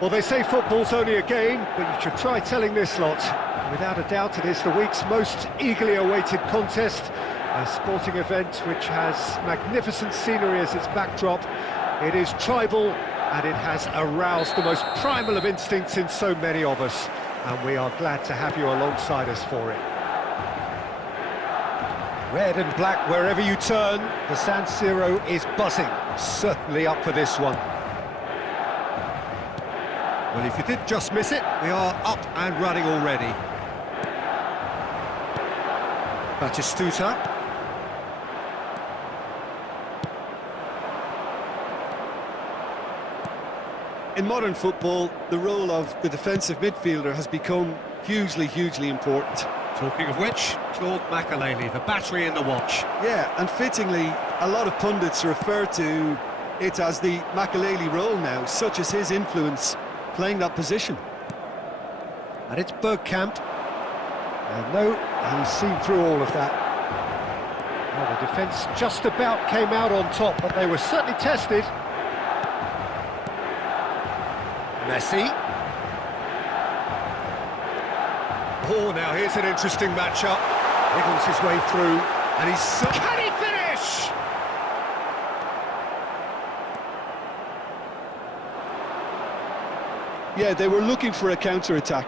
Well, they say football's only a game, but you should try telling this lot. Without a doubt, it is the week's most eagerly awaited contest, a sporting event which has magnificent scenery as its backdrop. It is tribal, and it has aroused the most primal of instincts in so many of us, and we are glad to have you alongside us for it. Red and black wherever you turn, the San Siro is buzzing, certainly up for this one. Well, if you did just miss it, we are up and running already. Batistuta. In modern football, the role of the defensive midfielder has become hugely important. Talking of which, Claude Makelele, the battery in the watch. Yeah, and fittingly, a lot of pundits refer to it as the Makelele role now, such as his influence playing that position. And it's Bergkamp. And no, he's seen through all of that. Well, the defence just about came out on top, but they were certainly tested. Messi. Oh, now here's an interesting matchup. Wiggles his way through, and he's... Can he finish? Yeah, they were looking for a counter-attack.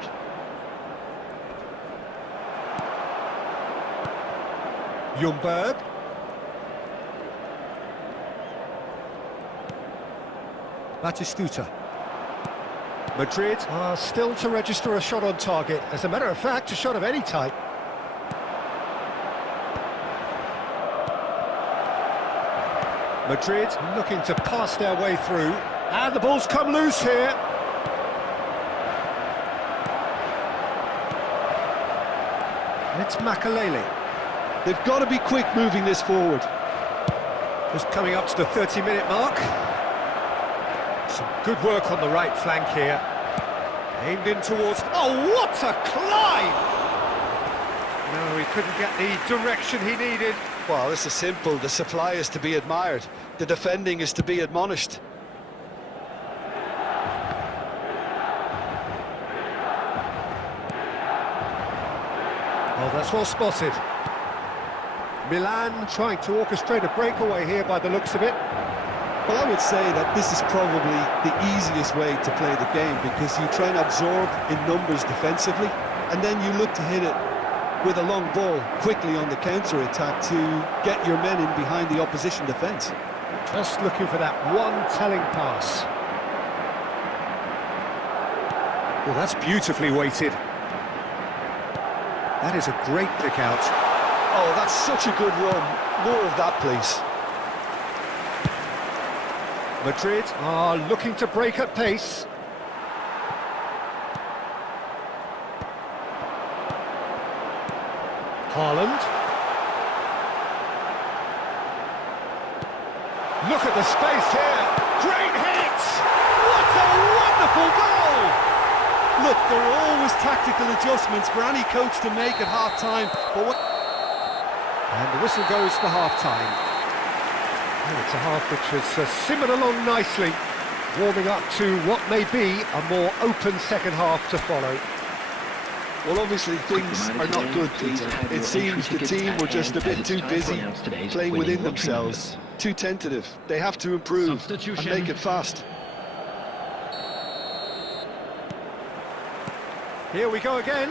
Ljungberg. Batistuta. Madrid are still to register a shot on target. As a matter of fact, a shot of any type. Madrid looking to pass their way through. And the ball's come loose here. And it's Makelele. They've got to be quick moving this forward. Just coming up to the 30-minute mark. Some good work on the right flank here. Aimed in towards... Oh, what a climb! No, he couldn't get the direction he needed. Well, this is simple. The supply is to be admired. The defending is to be admonished. Oh, that's well spotted. Milan trying to orchestrate a breakaway here by the looks of it. Well, I would say that this is probably the easiest way to play the game, because you try and absorb in numbers defensively, and then you look to hit it with a long ball quickly on the counter-attack to get your men in behind the opposition defence. Just looking for that one telling pass. Well, that's beautifully weighted. That is a great pick out. Oh, that's such a good run. More of that, please. Madrid are looking to break at pace. Haaland. Look at the space here. Great hit! What a wonderful goal! Look, there are always tactical adjustments for any coach to make at half-time, but what... And the whistle goes for half-time. Oh, it's a half which has simmered along nicely, warming up to what may be a more open second half to follow. Well, obviously things are not good, Peter. It seems the team were just a bit too busy playing within themselves, too tentative. They have to improve and make it fast. Here we go again.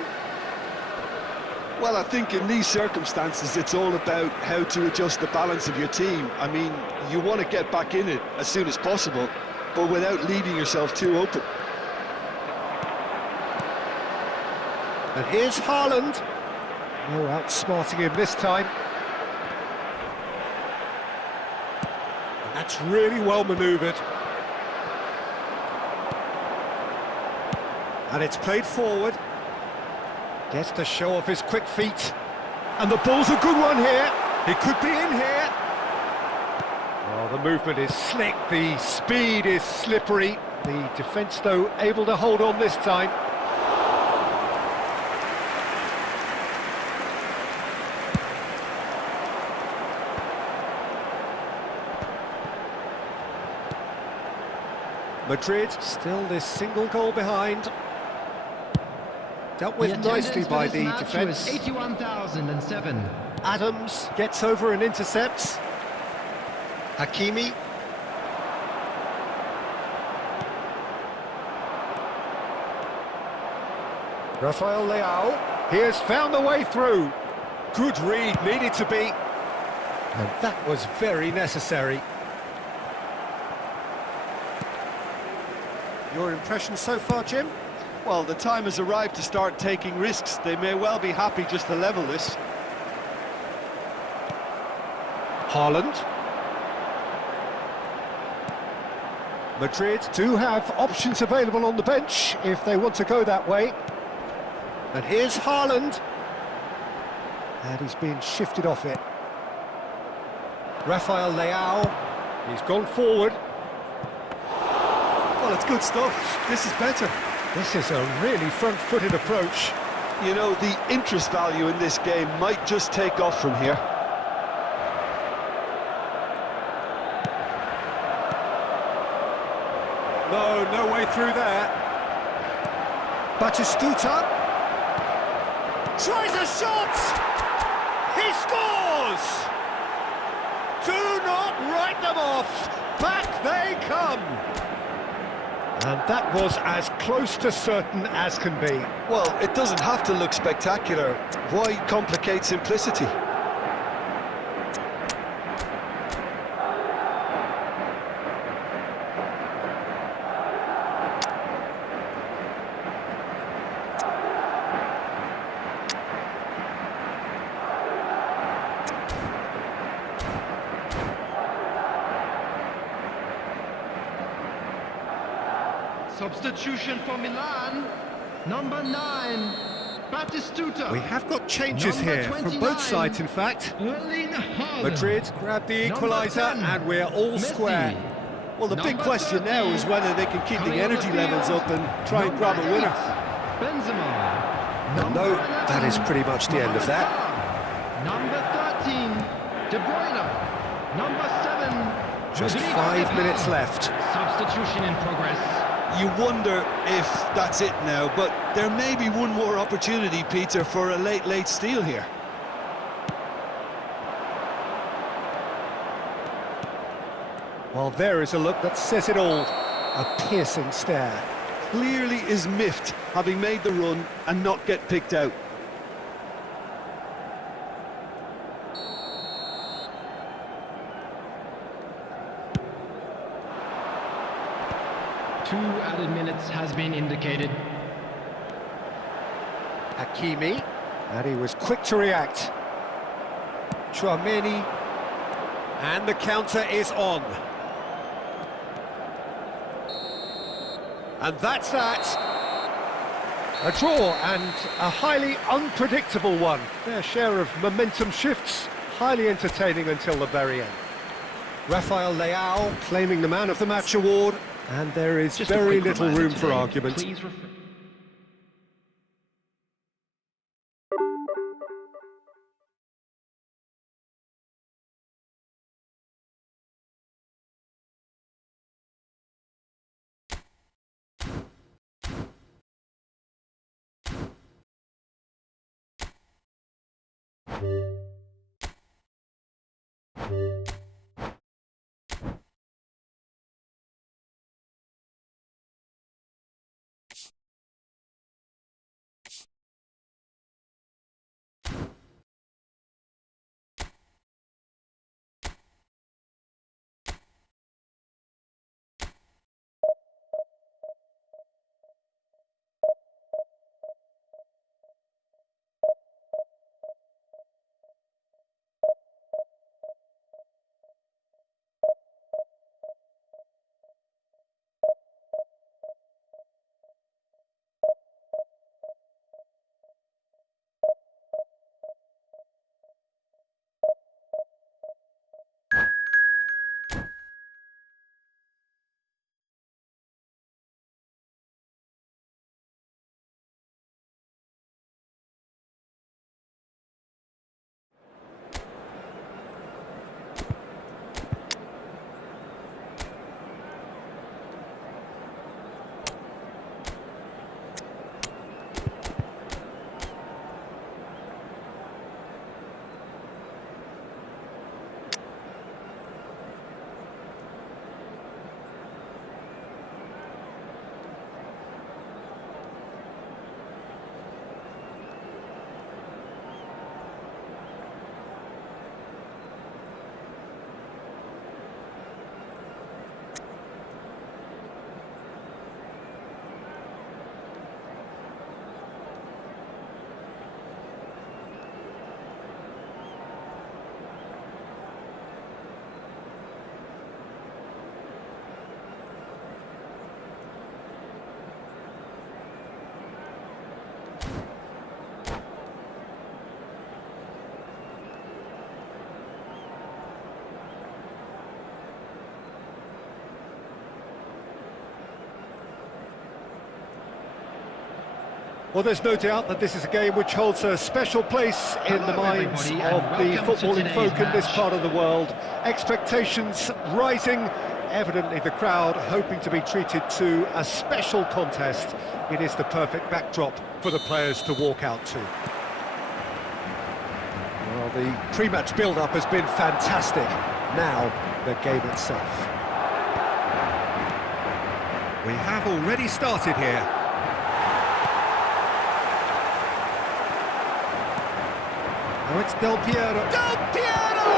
Well, I think in these circumstances it's all about how to adjust the balance of your team. I mean, you want to get back in it as soon as possible, but without leaving yourself too open. And here's Haaland. No outsmarting him this time. And that's really well manoeuvred. And it's played forward. Gets to show off his quick feet. And the ball's a good one here. He could be in here. Oh, the movement is slick. The speed is slippery. The defence, though, able to hold on this time. Madrid still this single goal behind. Dealt with nicely by the defence. 81,007. Adams gets over and intercepts. Hakimi. Rafael Leao. He has found the way through. Good read, needed to be. And that was very necessary. Your impression so far, Jim? Well, the time has arrived to start taking risks. They may well be happy just to level this. Haaland. Madrid do have options available on the bench if they want to go that way. And here's Haaland. And he's been shifted off it. Rafael Leao. He's gone forward. Well, it's good stuff. This is better. This is a really front-footed approach. You know, the interest value in this game might just take off from here. No way through there. Batistuta tries a shot. He scores. Do not write them off. Back they come. And that was as close to certain as can be. Well, it doesn't have to look spectacular. Why complicate simplicity? Substitution for Milan, number 9, Batistuta. We have got changes Number here from 29, both sides, in fact. Erling Haaland. Madrid grab the equaliser and we're all Messi. square. Well, the big Number question now 13, is whether they can keep the coming on energy the levels field, up and try and number grab a winner. 8, Benzema. No, that is pretty much the end of that. Number 13, De Bruyne. Number 7, Just Rodrigo 5 de minutes Paul. left. Substitution in progress. You wonder if that's it now, but there may be one more opportunity, Peter, for a late steal here. Well, there is a look that says it all. A piercing stare. Clearly is miffed, having made the run and not get picked out. Two added minutes has been indicated. Hakimi, and he was quick to react. Chouameni, and the counter is on. And that's that. A draw and a highly unpredictable one. Their share of momentum shifts, highly entertaining until the very end. Rafael Leao claiming the Man of the Match award, and there is Just a very quick little reminder room for today, argument. please refer Well, there's no doubt that this is a game which holds a special place in the minds everybody, of and the welcome to footballing folk today's in this match. part of the world. Expectations rising, evidently the crowd hoping to be treated to a special contest. It is the perfect backdrop for the players to walk out to. Well, the pre-match build-up has been fantastic. Now, the game itself. We have already started here. Now it's Del Piero. Del Piero!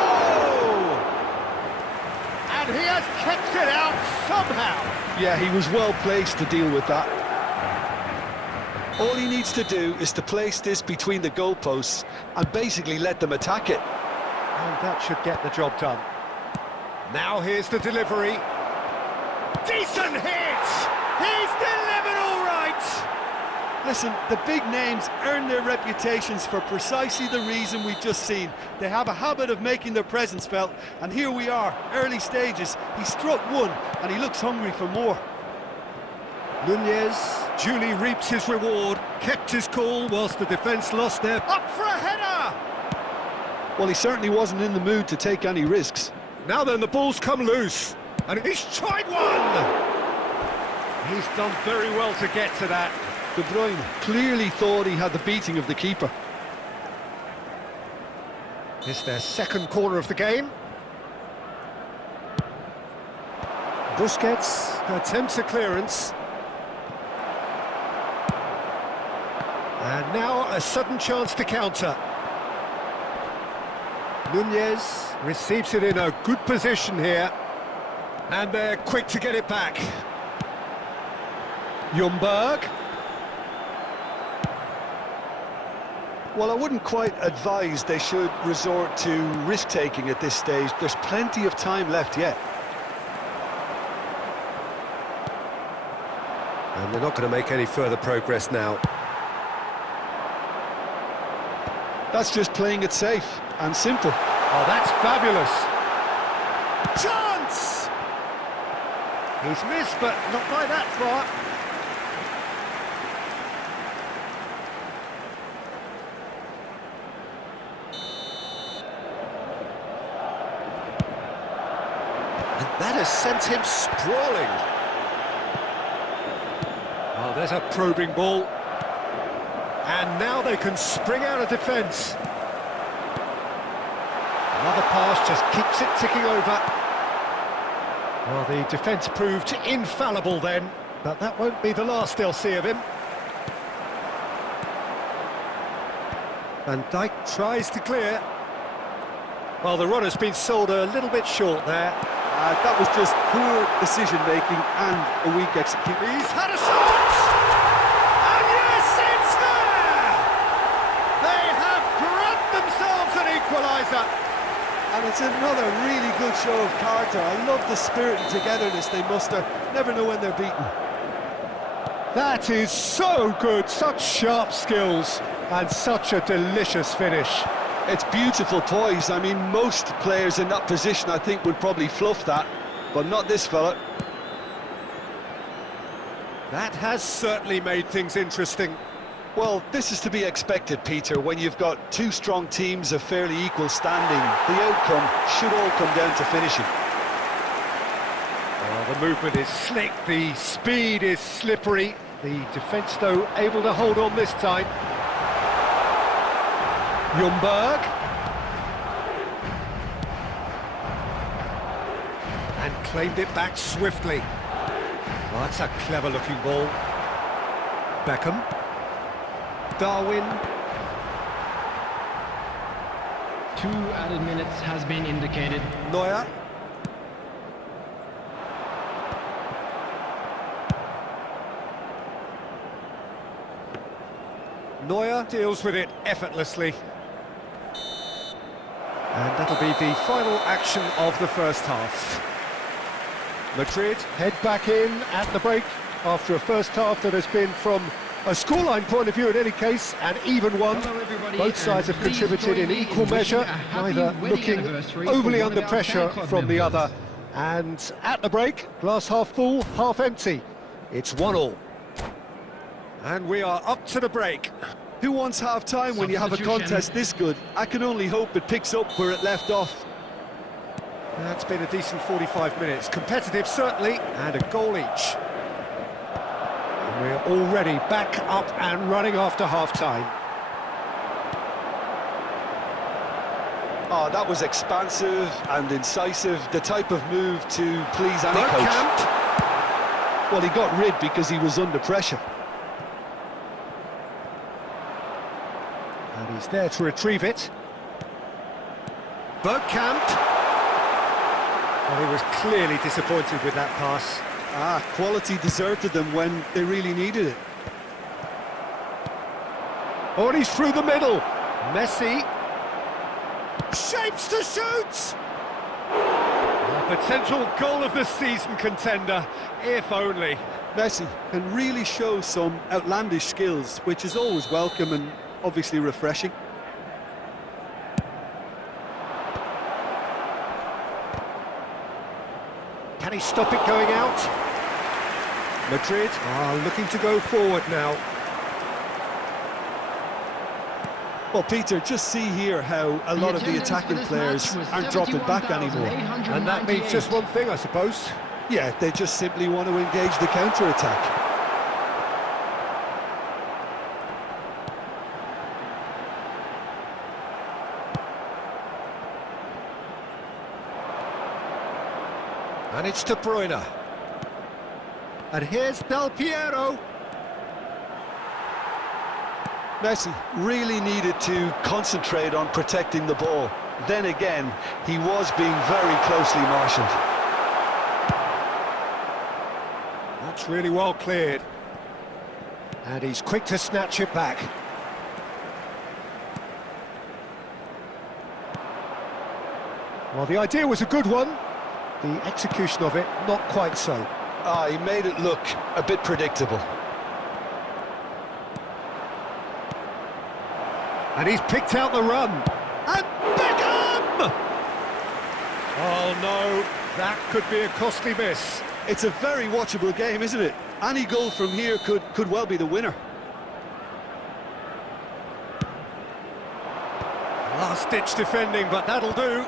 And he has kept it out somehow. Yeah, he was well placed to deal with that. All he needs to do is to place this between the goalposts and basically let them attack it. And that should get the job done. Now here's the delivery. Decent hit! He's delivered all right! Listen, the big names earn their reputations for precisely the reason we've just seen. They have a habit of making their presence felt, and here we are, early stages. He struck one, and he looks hungry for more. Nunez duly reaps his reward, kept his cool whilst the defence lost their... Up for a header! Well, he certainly wasn't in the mood to take any risks. Now then, the ball's come loose, and he's tried one! He's done very well to get to that. De Bruyne clearly thought he had the beating of the keeper. It's their second corner of the game. Busquets attempts a clearance. And now a sudden chance to counter. Nunez receives it in a good position here. And they're quick to get it back. Ljungberg. Well, I wouldn't quite advise they should resort to risk-taking at this stage. There's plenty of time left yet. And they're not going to make any further progress now. That's just playing it safe and simple. Oh, that's fabulous. Chance! He's missed, but not by that far. And that has sent him sprawling. Oh, there's a probing ball. And now they can spring out of defence. Another pass just keeps it ticking over. Well, the defence proved infallible then, but that won't be the last they'll see of him. Van Dijk tries to clear. Well, the runner's been sold a little bit short there. That was just poor decision-making and a weak execution. He's had a shot! And yes, it's there! They have grabbed themselves an equaliser. And it's another really good show of character. I love the spirit and togetherness they muster. Never know when they're beaten. That is so good, such sharp skills, and such a delicious finish. It's beautiful poise. I mean, most players in that position, I think, would probably fluff that, but not this fella. That has certainly made things interesting. Well, this is to be expected, Peter. When you've got two strong teams of fairly equal standing, the outcome should all come down to finishing. Well, the movement is slick, the speed is slippery. The defence, though, able to hold on this time. Ljungberg. And claimed it back swiftly. Oh, that's a clever-looking ball. Beckham. Darwin. 2 added minutes has been indicated. Neuer. Neuer deals with it effortlessly. And that'll be the final action of the first half. Madrid head back in at the break after a first half that has been, from a scoreline point of view in any case, an even one. Hello everybody, Both sides have please contributed join in me equal wishing measure, a happy neither wedding looking anniversary for overly one of under our pressure fan club from the members. other. And at the break, glass half full, half empty. It's 1-1. And we are up to the break. Who wants half-time when you have a contest this good? I can only hope it picks up where it left off. That's been a decent 45 minutes. Competitive, certainly, and a goal each. And we're already back up and running after half-time. Oh, that was expansive and incisive, the type of move to please any coach. Well, he got rid because he was under pressure. And he's there to retrieve it. Bergkamp. Well, he was clearly disappointed with that pass. Quality deserted them when they really needed it. Oh, and he's through the middle. Messi. Shapes to shoot! A potential goal of the season contender, if only. Messi can really show some outlandish skills, which is always welcome and obviously refreshing. Can he stop it going out? Madrid are looking to go forward now. Well, Peter, just see here how a lot of the attacking players aren't dropping back anymore. And that means just one thing, I suppose. Yeah, they just simply want to engage the counter-attack. And it's De Bruyne. And here's Del Piero. Messi really needed to concentrate on protecting the ball. Then again, he was being very closely marshalled. That's really well cleared. And he's quick to snatch it back. Well, the idea was a good one. The execution of it, not quite so. He made it look a bit predictable. And he's picked out the run. And Beckham! Oh no, that could be a costly miss. It's a very watchable game, isn't it? Any goal from here could well be the winner. Last-ditch defending, but that'll do.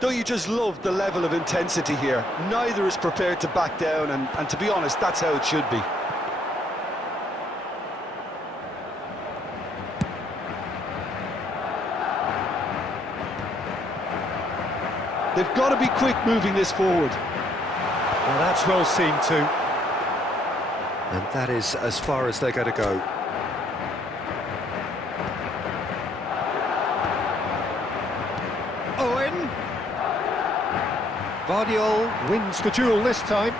Don't you just love the level of intensity here? Neither is prepared to back down, and to be honest, that's how it should be. They've got to be quick moving this forward. Well, that's well seen too. And that is as far as they're going to go. Owen. Vardiol wins the duel this time.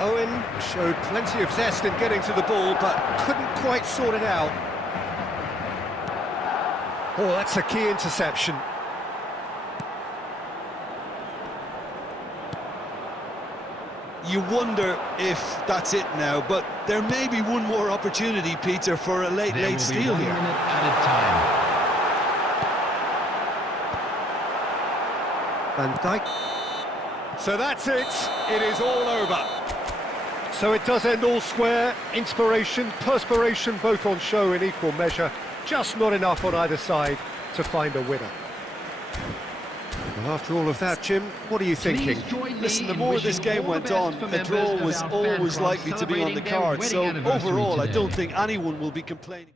Owen showed plenty of zest in getting to the ball, but couldn't quite sort it out. Oh, that's a key interception. You wonder if that's it now, but there may be one more opportunity, Peter, for a late steal here. Van Dijk. So that's it. It is all over. So it does end all square. Inspiration, perspiration, both on show in equal measure. Just not enough on either side to find a winner. Well, after all of that, Jim, what are you thinking? Listen, the more this game went on, a draw was always likely to be on the card. So overall, I don't think anyone will be complaining.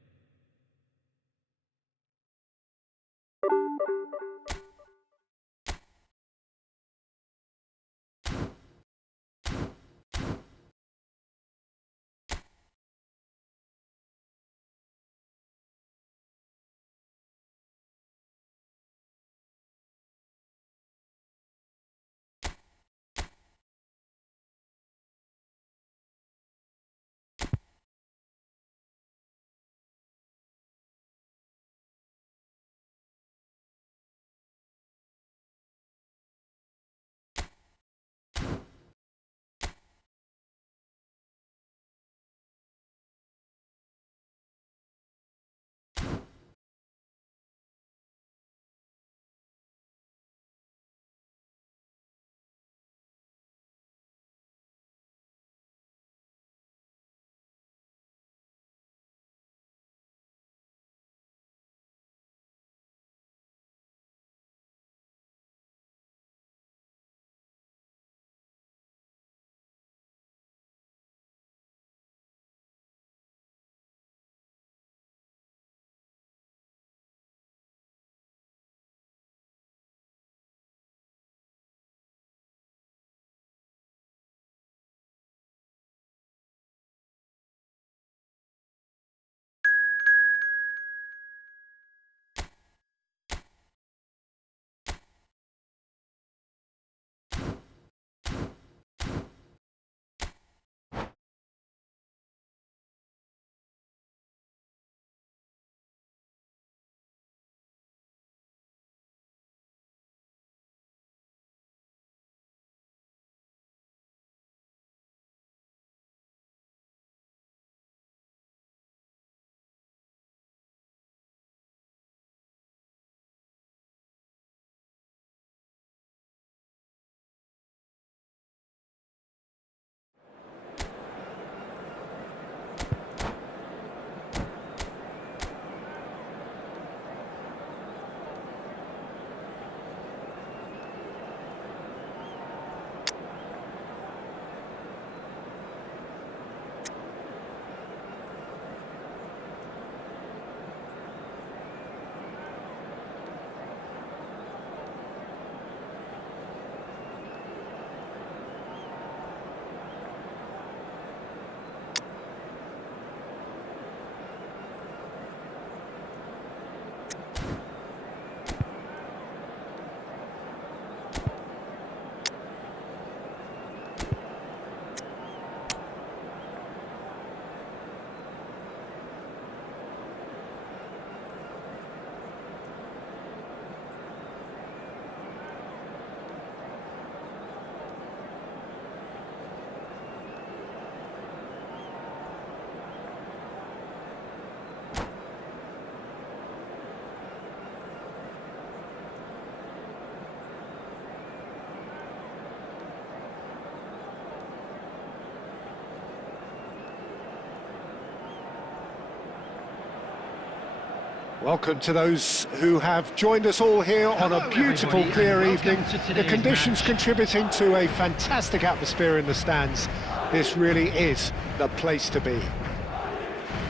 Welcome to those who have joined us all here on a beautiful, everybody, clear and evening. welcome to The today's conditions match. contributing to a fantastic atmosphere in the stands. This really is the place to be.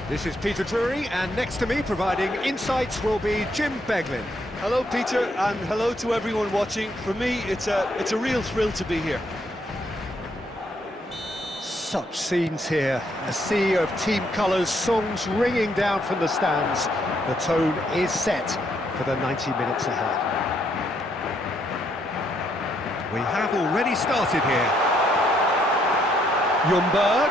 This is Peter Drury, and next to me, providing insights, will be Jim Beglin. Hello, Peter, and hello to everyone watching. For me, it's a real thrill to be here. Such scenes here, a sea of team colours, songs ringing down from the stands. The tone is set for the 90 minutes ahead. We have already started here. Ljungberg.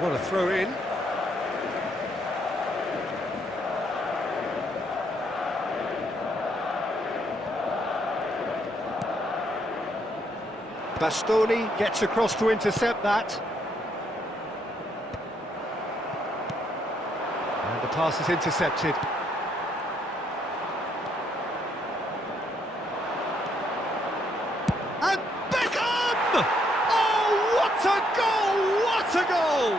What a throw in. Bastoni gets across to intercept that. And the pass is intercepted. And Beckham! Oh, what a goal! What a goal!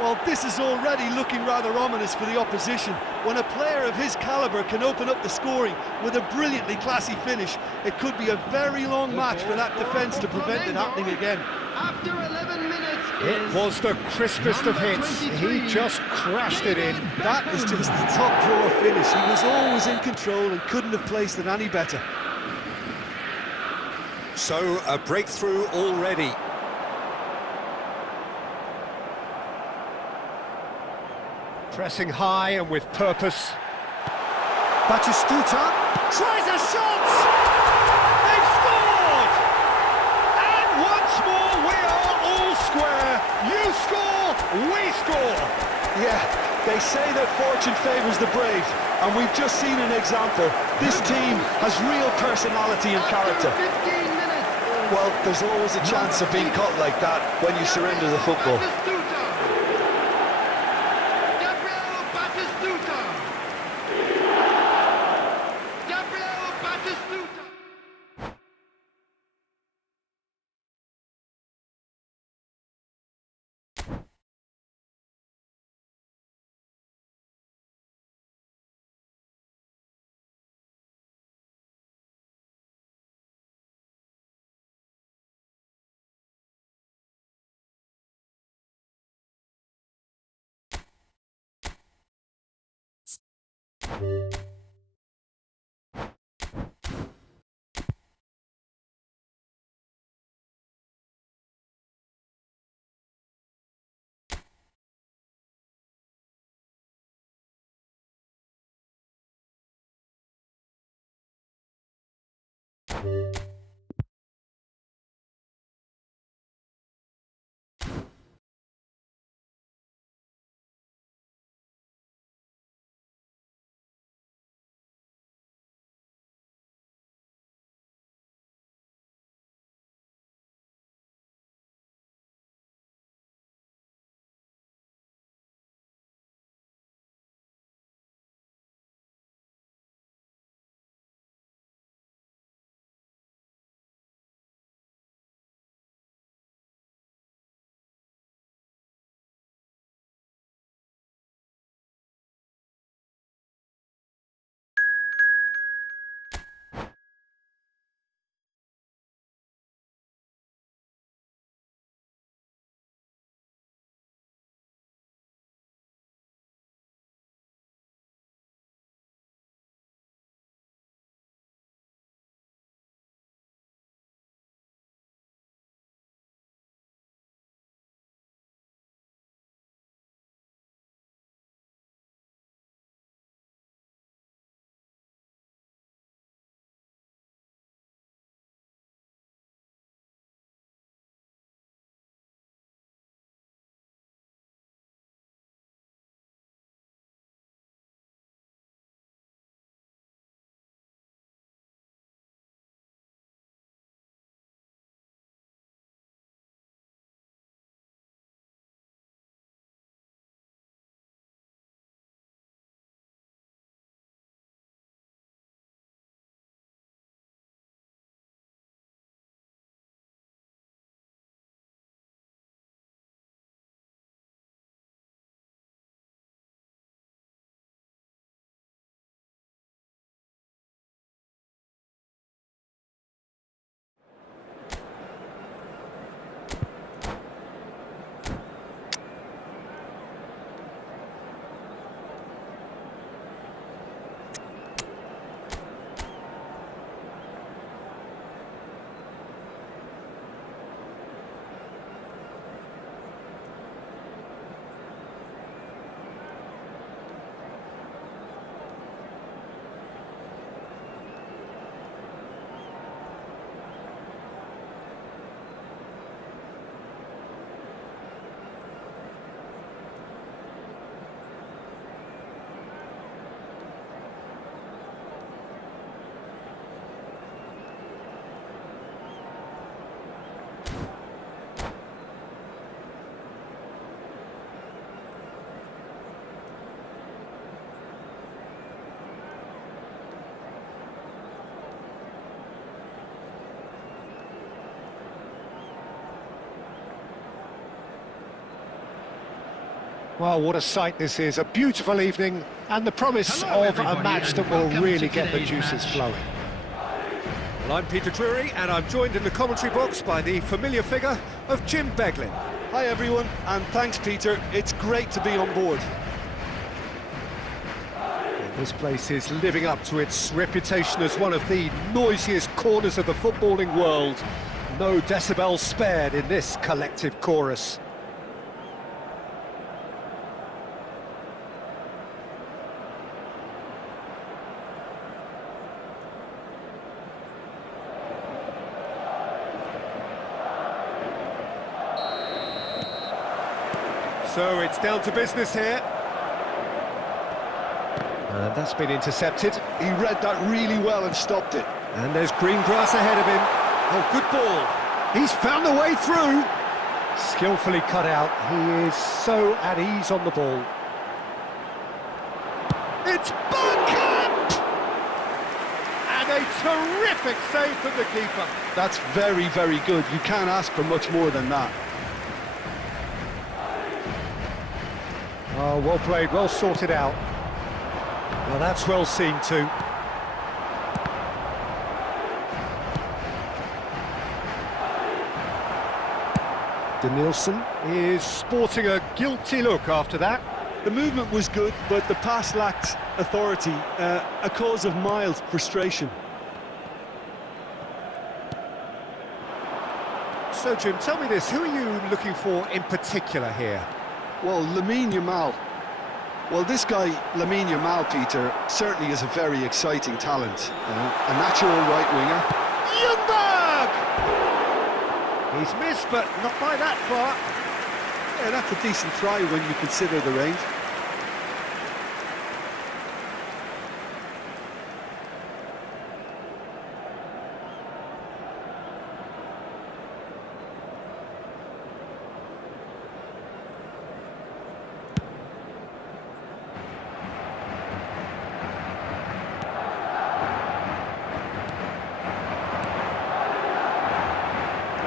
Well, this is already looking rather ominous for the opposition. When a player of his calibre can open up the scoring with a brilliantly classy finish, it could be a very long match for that defence to prevent it happening again. After 11 minutes, It was the crispest of hits. He just crashed it in. That is just the top drawer finish. He was always in control and couldn't have placed it any better. So, a breakthrough already. Pressing high and with purpose. Batistuta tries a shot! They've scored! And once more we are all square. You score, we score! Yeah, they say that fortune favours the brave, and we've just seen an example. This team has real personality and character. after 15 minutes, Well, there's always a chance of being caught like that when you surrender the football. Well, what a sight this is, a beautiful evening, and the promise Hello, of a everybody, match and that will welcome really to get the today's juices match. flowing. Well, I'm Peter Drury, and I'm joined in the commentary box by the familiar figure of Jim Beglin. Hi everyone, and thanks Peter, it's great to be on board. This place is living up to its reputation as one of the noisiest corners of the footballing world. No decibels spared in this collective chorus. So it's down to business here. And that's been intercepted. He read that really well and stopped it. And there's green grass ahead of him. Oh, good ball. He's found the way through. Skillfully cut out. He is so at ease on the ball. It's Bergkamp! And a terrific save from the keeper. That's very, very good. You can't ask for much more than that. Oh, well played, well sorted out. Well, that's well seen too. Denilson is sporting a guilty look after that. The movement was good, but the pass lacked authority, a cause of mild frustration. So, Jim, tell me this, who are you looking for in particular here? Well, Lamine Yamal. Well, this guy, Lamine Yamal, Peter, certainly is a very exciting talent. A natural right winger. Ljungberg! He's missed, but not by that far. Yeah, that's a decent try when you consider the range.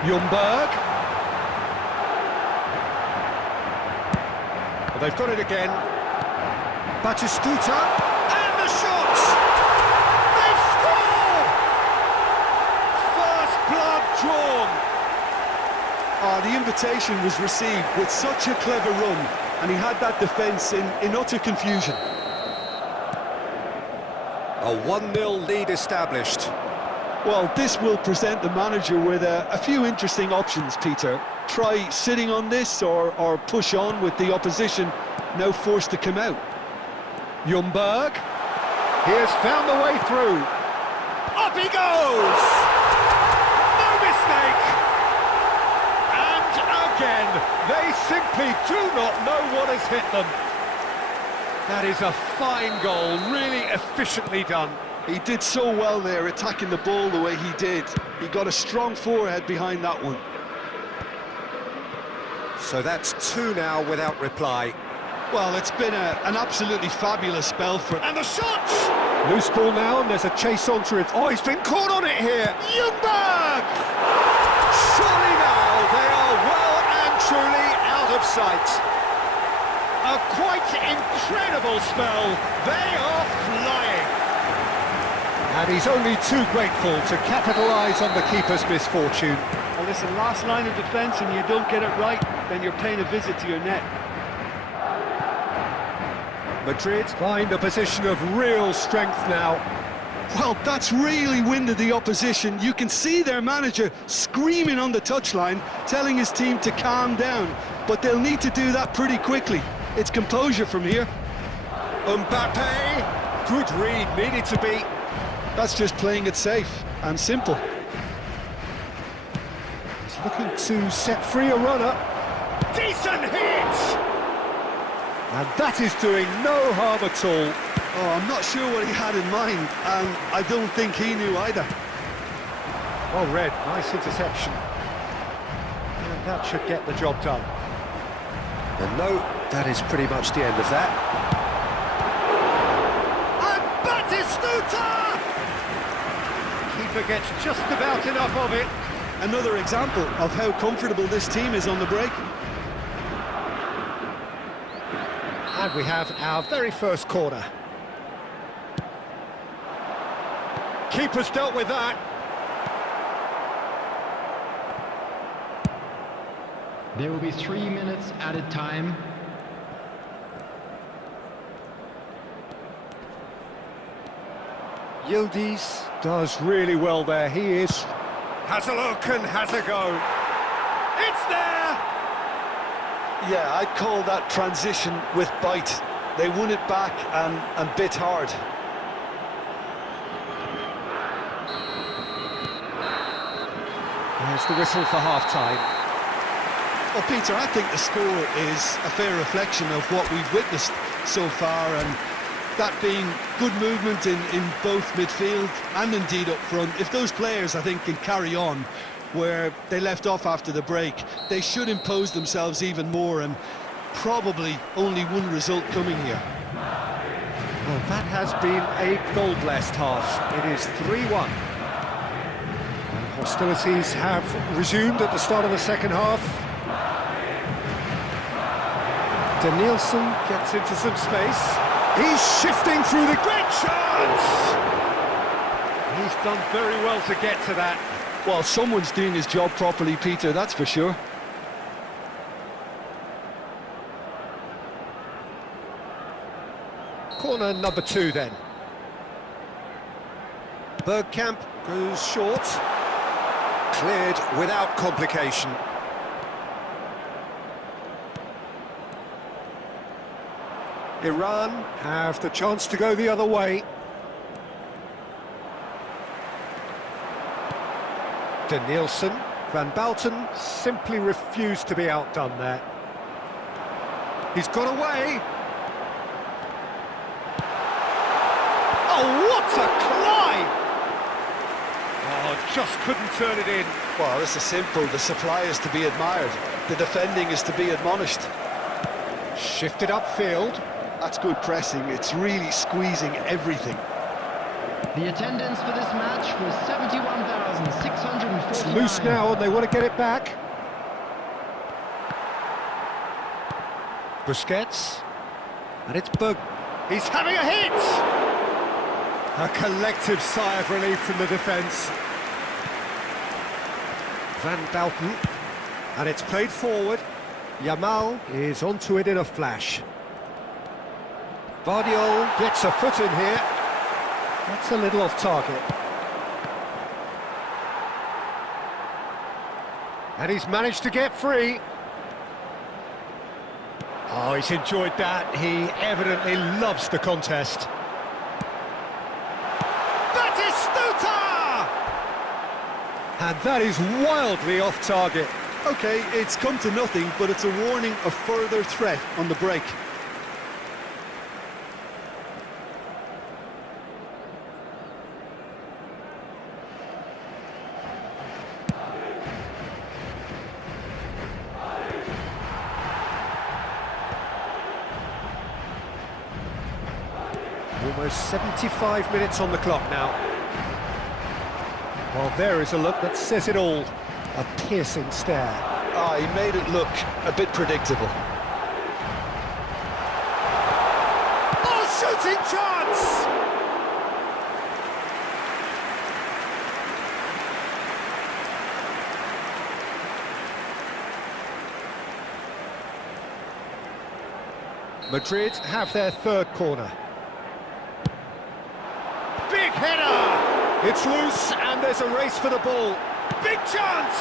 Ljungberg. Well, they've got it again. Batistuta. And the shots! They score! First blood drawn. The invitation was received with such a clever run, and he had that defence in utter confusion. A 1-0 lead established. Well, this will present the manager with a few interesting options, Peter. Try sitting on this or push on with the opposition now forced to come out. Ljungberg. He has found the way through. Up he goes! No mistake! And again, they simply do not know what has hit them. That is a fine goal, really efficiently done. He did so well there, attacking the ball the way he did. He got a strong forehead behind that one. So that's 2 now without reply. Well, it's been an absolutely fabulous spell for... And the shots! Loose ball now, and there's a chase onto it. Oh, he's been caught on it here. Ljungberg! Surely now they are well and truly out of sight. A quite incredible spell. They are flying. And he's only too grateful to capitalise on the keeper's misfortune. Well, listen, last line of defence and you don't get it right, then you're paying a visit to your net. Madrid find a position of real strength now. Well, that's really winded the opposition. You can see their manager screaming on the touchline, telling his team to calm down. But they'll need to do that pretty quickly. It's composure from here. Mbappe, good read, needed to be. That's just playing it safe and simple. He's looking to set free a runner. Decent hit! And that is doing no harm at all. Oh, I'm not sure what he had in mind, and I don't think he knew either. Well read, nice interception. And that should get the job done. And no, that is pretty much the end of that. And Batistuta! Keeper gets just about enough of it. Another example of how comfortable this team is on the break. And we have our very first corner. Keeper's dealt with that. There will be 3 minutes added time. Yildiz does really well there. Has a look and has a go. It's there! Yeah, I'd call that transition with bite. They won it back and bit hard. There's the whistle for half-time. Well, Peter, I think the score is a fair reflection of what we've witnessed so far, and that being good movement in both midfield and indeed up front. If those players, I think, can carry on where they left off after the break, they should impose themselves even more, and probably only one result coming here. Well, that has been a goal-blessed half. It is 3-1. And hostilities have resumed at the start of the second half. Danielson gets into some space. He's shifting through the great chance! He's done very well to get to that. Well, someone's doing his job properly, Peter, that's for sure. Corner number 2 then. Bergkamp goes short. Cleared without complication. Iran have the chance to go the other way. Danielson, Van Bouten simply refused to be outdone there. He's got away. Oh, what a climb! Oh, just couldn't turn it in. Well, this is simple. The supply is to be admired. The defending is to be admonished. Shifted upfield. That's good pressing. It's really squeezing everything. The attendance for this match was 71,649. It's loose now and they want to get it back. Busquets. And it's Berg. He's having a hit! A collective sigh of relief from the defence. Van Bouten. And it's played forward. Yamal is onto it in a flash. Vardiol gets a foot in here. That's a little off target. And he's managed to get free. Oh, he's enjoyed that. He evidently loves the contest. Batistuta! And that is wildly off target. OK, it's come to nothing, but it's a warning of further threat on the break. Almost 75 minutes on the clock now. Well, there is a look that says it all. A piercing stare. Ah, he made it look a bit predictable. Oh, shooting chance! Madrid have their third corner. Big header! It's loose and there's a race for the ball. Big chance!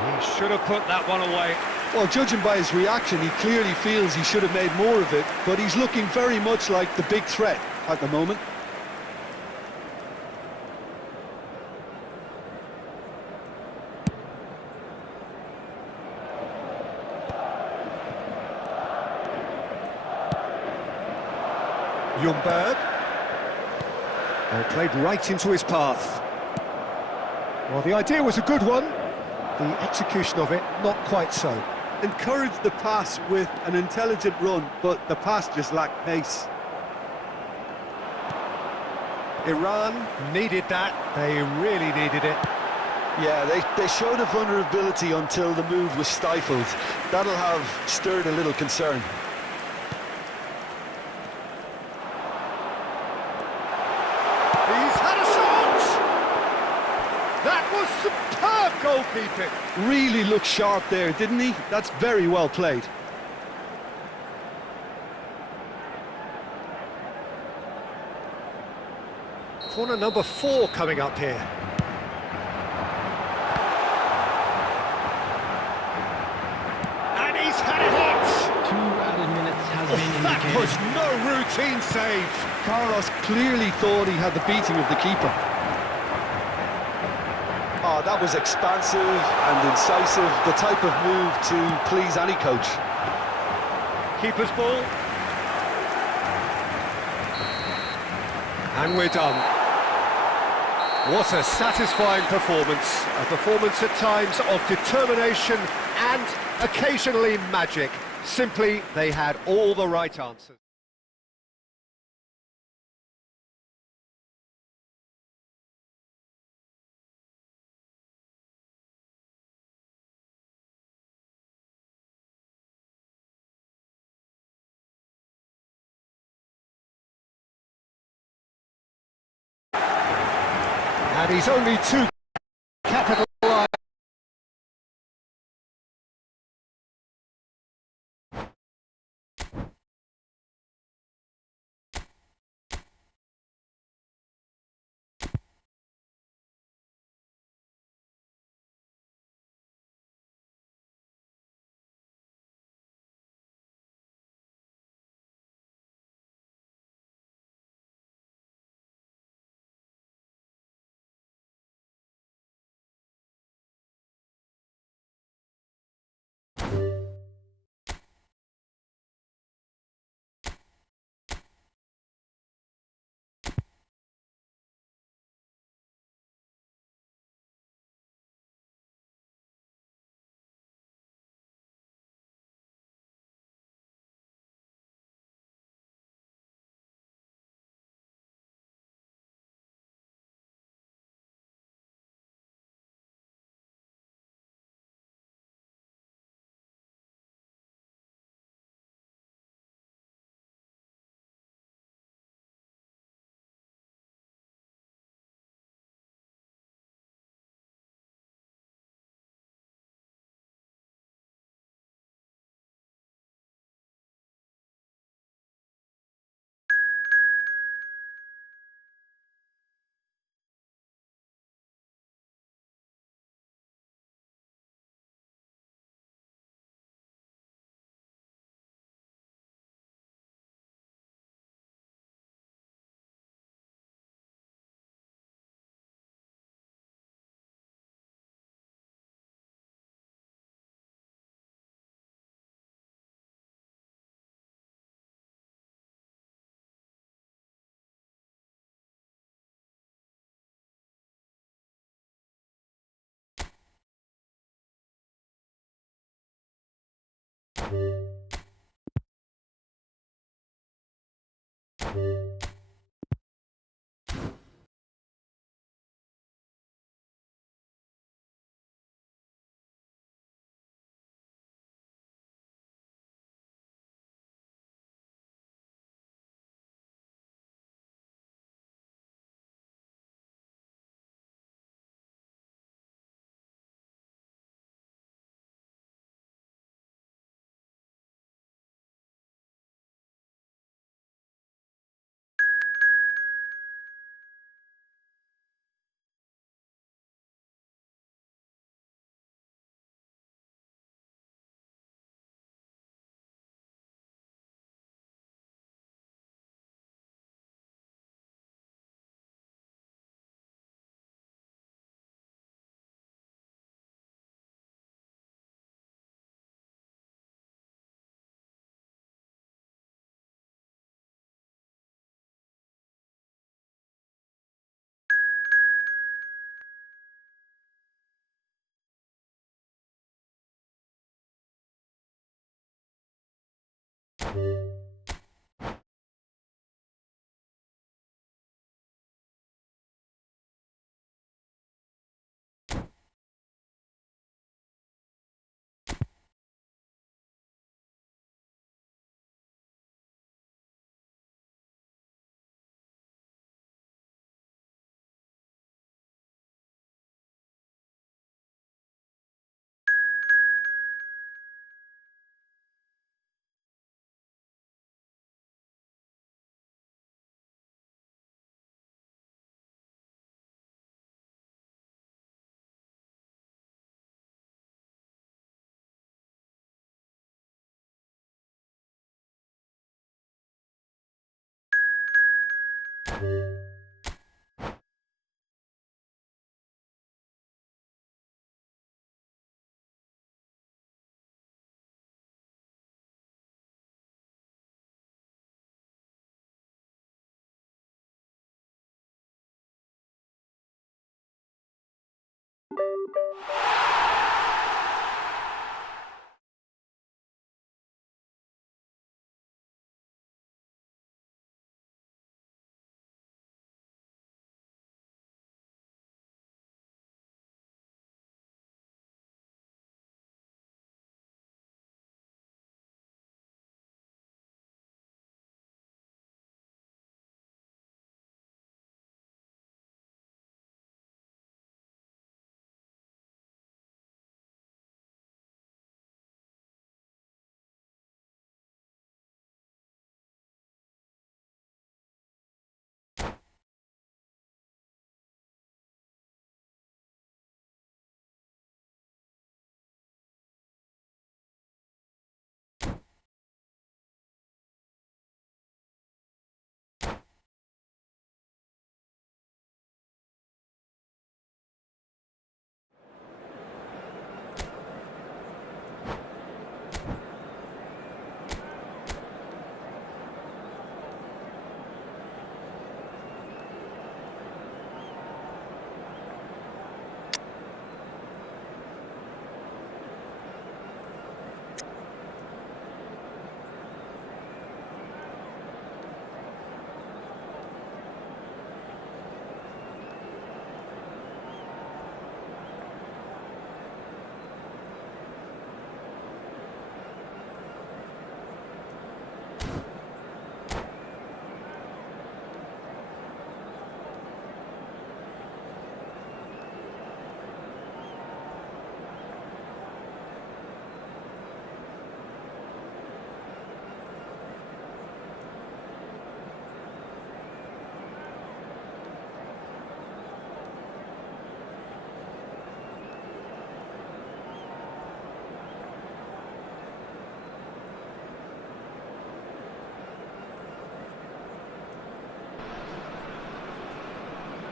He should have put that one away. Well, judging by his reaction, he clearly feels he should have made more of it, but he's looking very much like the big threat at the moment. Ljungberg. Well, played right into his path. Well, the idea was a good one. The execution of it, not quite so. Encouraged the pass with an intelligent run, but the pass just lacked pace. Iran needed that. They really needed it. Yeah, they showed a vulnerability until the move was stifled. That'll have stirred a little concern. goalkeeping. Really looked sharp there, didn't he? That's very well played. Corner number 4 coming up here. And he's had a hit! 2 added minutes has been That indicated. was no routine save. Carlos clearly thought he had the beating of the keeper. Oh, that was expansive and incisive, the type of move to please any coach. Keeper's ball. And we're done. What a satisfying performance. A performance at times of determination and occasionally magic. Simply, they had all the right answers. And he's only too capitalised.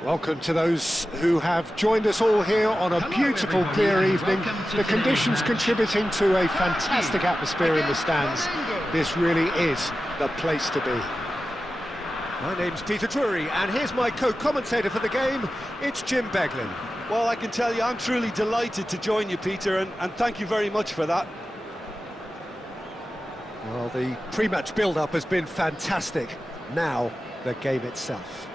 Welcome to those who have joined us all here on a beautiful, clear evening. The conditions contributing to a fantastic atmosphere in the stands. This really is the place to be. My name's Peter Drury, and here's my co-commentator for the game. It's Jim Beglin. Well, I can tell you, I'm truly delighted to join you, Peter, and thank you very much for that. Well, the pre-match build-up has been fantastic. Now, the game itself.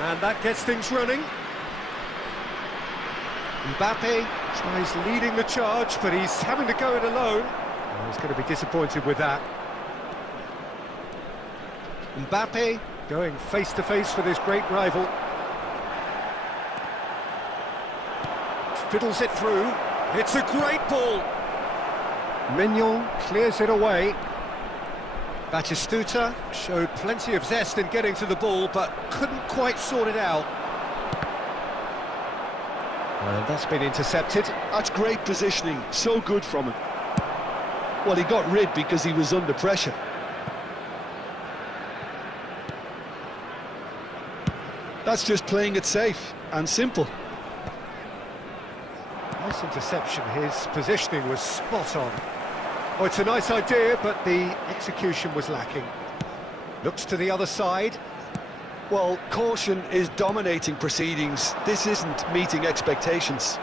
And that gets things running. Mbappe tries leading the charge, but he's having to go it alone. Oh, he's going to be disappointed with that. Mbappe going face-to-face with his great rival. Fiddles it through. It's a great ball. Mignon clears it away. Batistuta showed plenty of zest in getting to the ball, but couldn't quite sort it out. And that's been intercepted. That's great positioning, so good from him. Well, he got rid because he was under pressure. That's just playing it safe and simple. Nice interception, his positioning was spot on. Oh, it's a nice idea, but the execution was lacking. Looks to the other side. Well, caution is dominating proceedings. This isn't meeting expectations.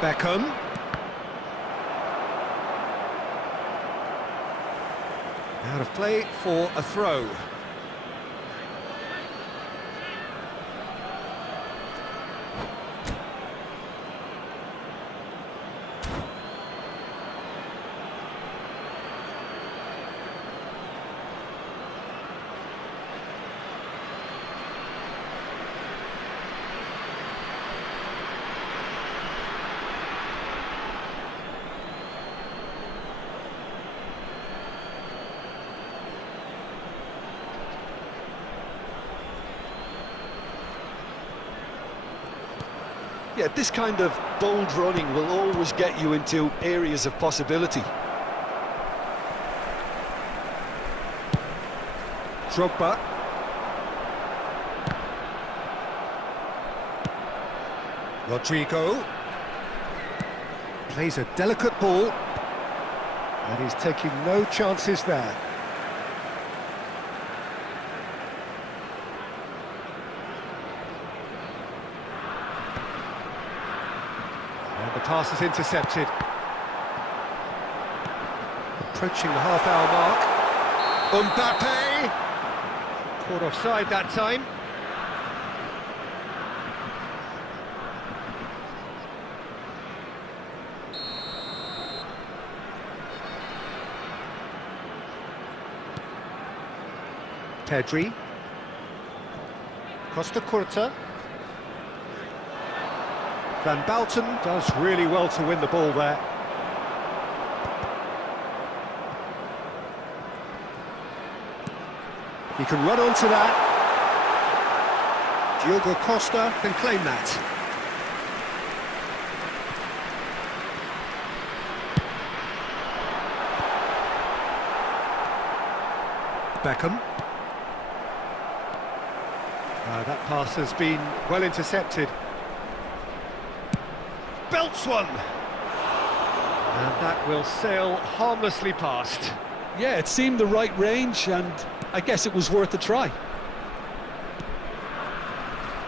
Beckham. Out of play for a throw. Yeah, this kind of bold running will always get you into areas of possibility. Drogba. Rodrigo. Plays a delicate ball. And he's taking no chances there. And the pass is intercepted. Approaching the half-hour mark. Mbappe! Caught offside that time. Pedri. Costa Curta. Van Bouten does really well to win the ball there. He can run onto that. Diogo Costa can claim that. Beckham. That pass has been well intercepted. Belts one! And that will sail harmlessly past. Yeah, it seemed the right range, and I guess it was worth a try.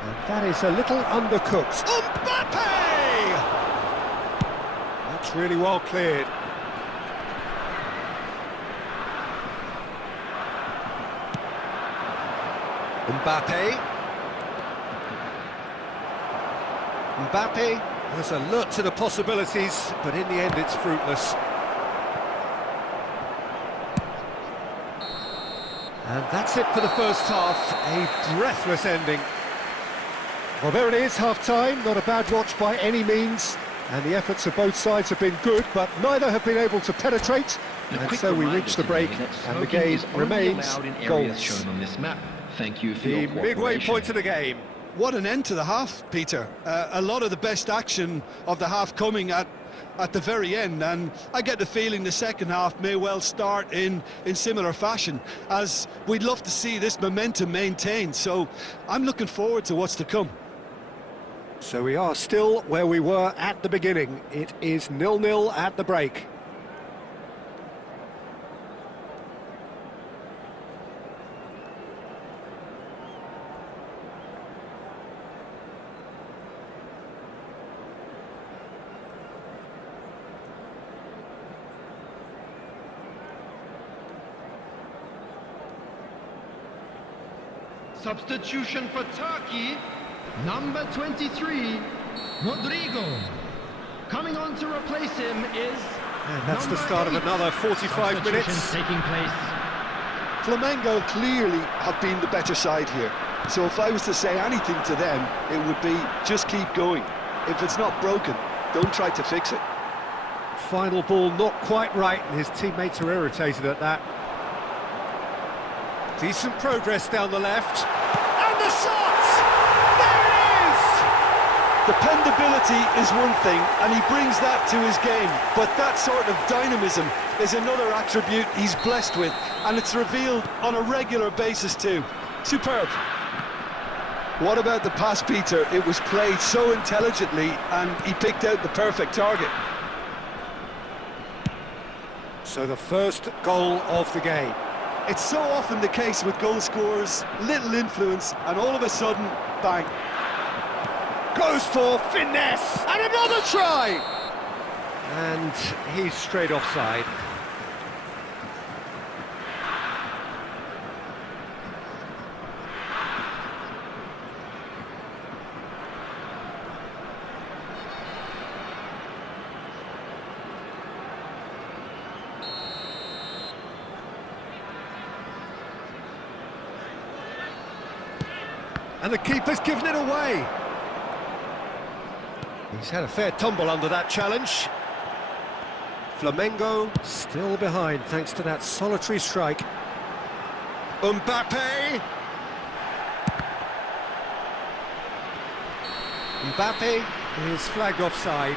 And that is a little undercooked. Mbappe! That's really well cleared. Mbappe. Mbappe was alert to the possibilities, but in the end it's fruitless. And that's it for the first half, a breathless ending. Well, there it is, half-time, not a bad watch by any means, and the efforts of both sides have been good, but neither have been able to penetrate, and so we reach the break, and the game remains goalless. Thank you for the midway point of the game. What an end to the half, Peter. A lot of the best action of the half coming at the very end, and I get the feeling the second half may well start in similar fashion, as we'd love to see this momentum maintained, so I'm looking forward to what's to come. So we are still where we were at the beginning. It is 0-0 at the break. Substitution for Turkey, number 23, Rodrigo. Coming on to replace him is... And that's the start of another 45 minutes. Taking place. Flamengo clearly have been the better side here, so if I was to say anything to them, it would be just keep going. If it's not broken, don't try to fix it. Final ball not quite right, and his teammates are irritated at that. Decent progress down the left. And the shot! There it is! Dependability is one thing, and he brings that to his game, but that sort of dynamism is another attribute he's blessed with, and it's revealed on a regular basis too. Superb. What about the pass, Peter? It was played so intelligently, and he picked out the perfect target. So the first goal of the game. It's so often the case with goal scorers, little influence, and all of a sudden, bang. Goes for finesse, and another try! And he's straight offside. And the keeper's given it away. He's had a fair tumble under that challenge. Flamengo still behind thanks to that solitary strike. Mbappe. Mbappe is flagged offside.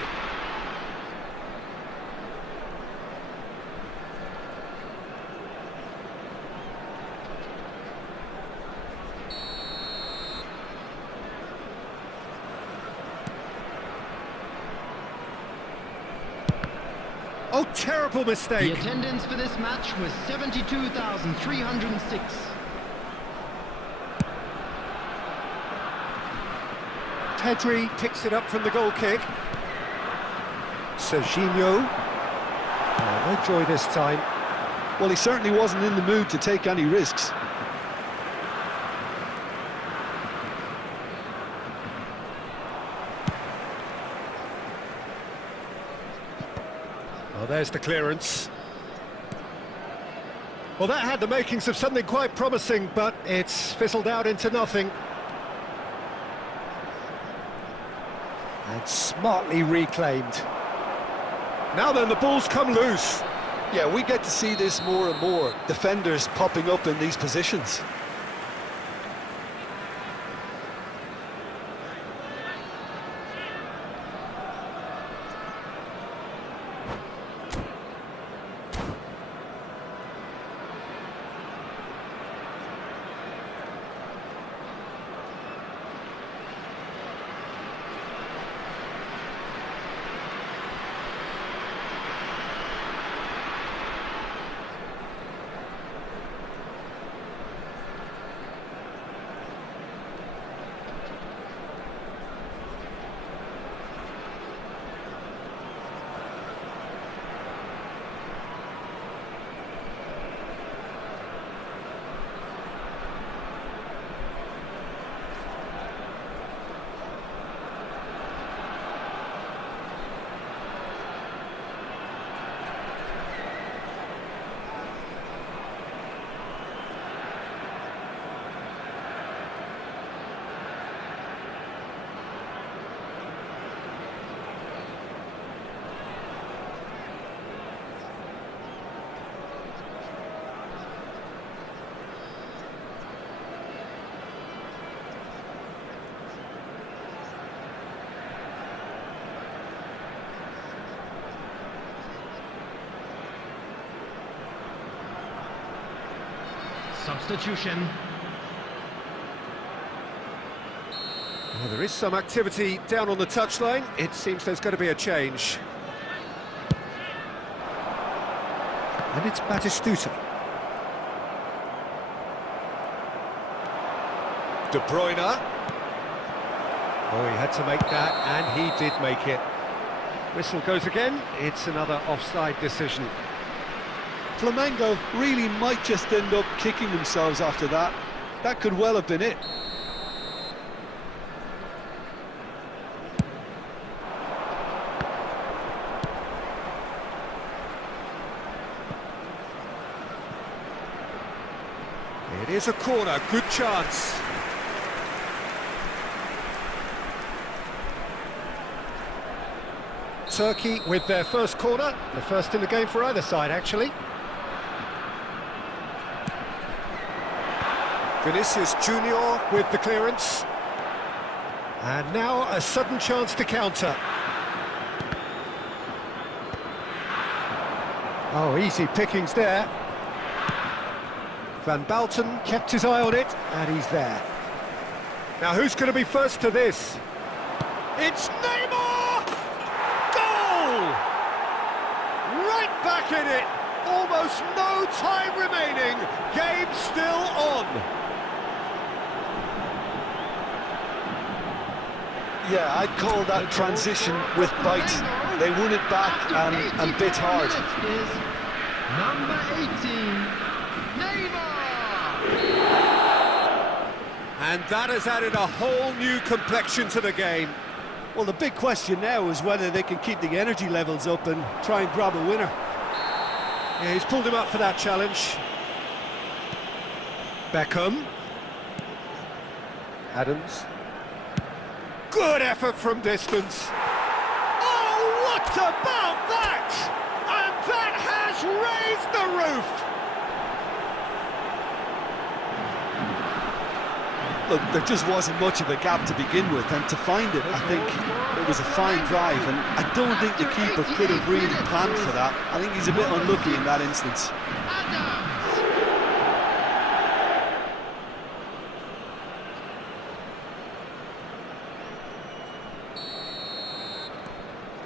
Oh, terrible mistake. The attendance for this match was 72,306. Pedri picks it up from the goal kick. Serginho. No joy this time. Well, he certainly wasn't in the mood to take any risks. Oh, there's the clearance. Well, that had the makings of something quite promising, but it's fizzled out into nothing. And smartly reclaimed. Now then, the ball's come loose. Yeah, we get to see this more and more. Defenders popping up in these positions. Substitution. Well, there is some activity down on the touchline. It seems there's going to be a change. And it's Batistuta. De Bruyne. Oh, he had to make that, and he did make it. Whistle goes again. It's another offside decision. Flamengo really might just end up kicking themselves after that. That could well have been it. It is a corner, good chance. Turkey with their first corner, the first in the game for either side, actually. Vinicius Junior with the clearance. And now a sudden chance to counter. Oh, easy pickings there. Van Balten kept his eye on it, and he's there. Now who's going to be first to this? It's Neymar! Goal! Right back in it! Almost no time remaining. Game still on. Yeah, I'd call that transition with bite. They won it back and bit hard. Number 18, Neymar! And that has added a whole new complexion to the game. Well, the big question now is whether they can keep the energy levels up and try and grab a winner. Yeah, he's pulled him up for that challenge. Beckham. Adams. Good effort from distance. Oh, what about that? And that has raised the roof. Look, there just wasn't much of a gap to begin with, and to find it, I think it was a fine drive, and I don't think the keeper could have really planned for that. I think he's a bit unlucky in that instance.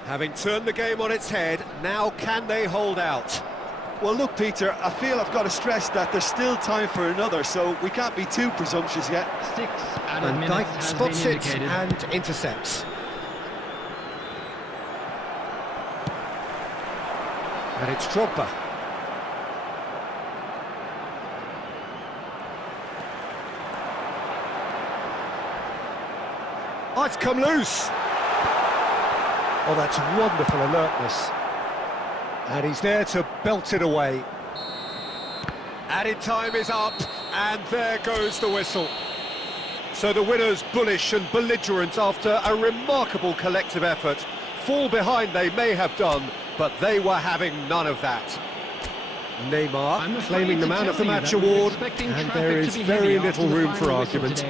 Having turned the game on its head, now can they hold out? Well, look, Peter, I feel I've got to stress that there's still time for another, so we can't be too presumptuous yet. 6 added Van minutes Dijk has spots been it indicated. and intercepts. And it's Drogba. Oh, it's come loose. Oh, that's wonderful alertness. And he's there to belt it away. Added time is up, and there goes the whistle. So the winners bullish and belligerent after a remarkable collective effort. Fall behind they may have done, but they were having none of that. Neymar claiming the Man of the Match award, and there is very little room for argument.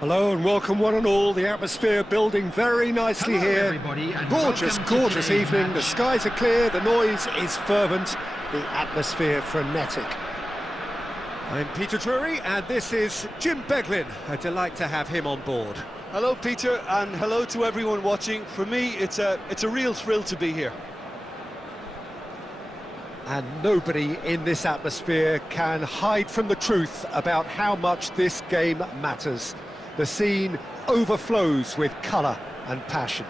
Hello and welcome one and all. The atmosphere building very nicely here. Gorgeous, gorgeous evening. The skies are clear, the noise is fervent, the atmosphere frenetic. I'm Peter Drury and this is Jim Beglin. A delight to have him on board. Hello, Peter, and hello to everyone watching. For me, it's a real thrill to be here. And nobody in this atmosphere can hide from the truth about how much this game matters. The scene overflows with colour and passion.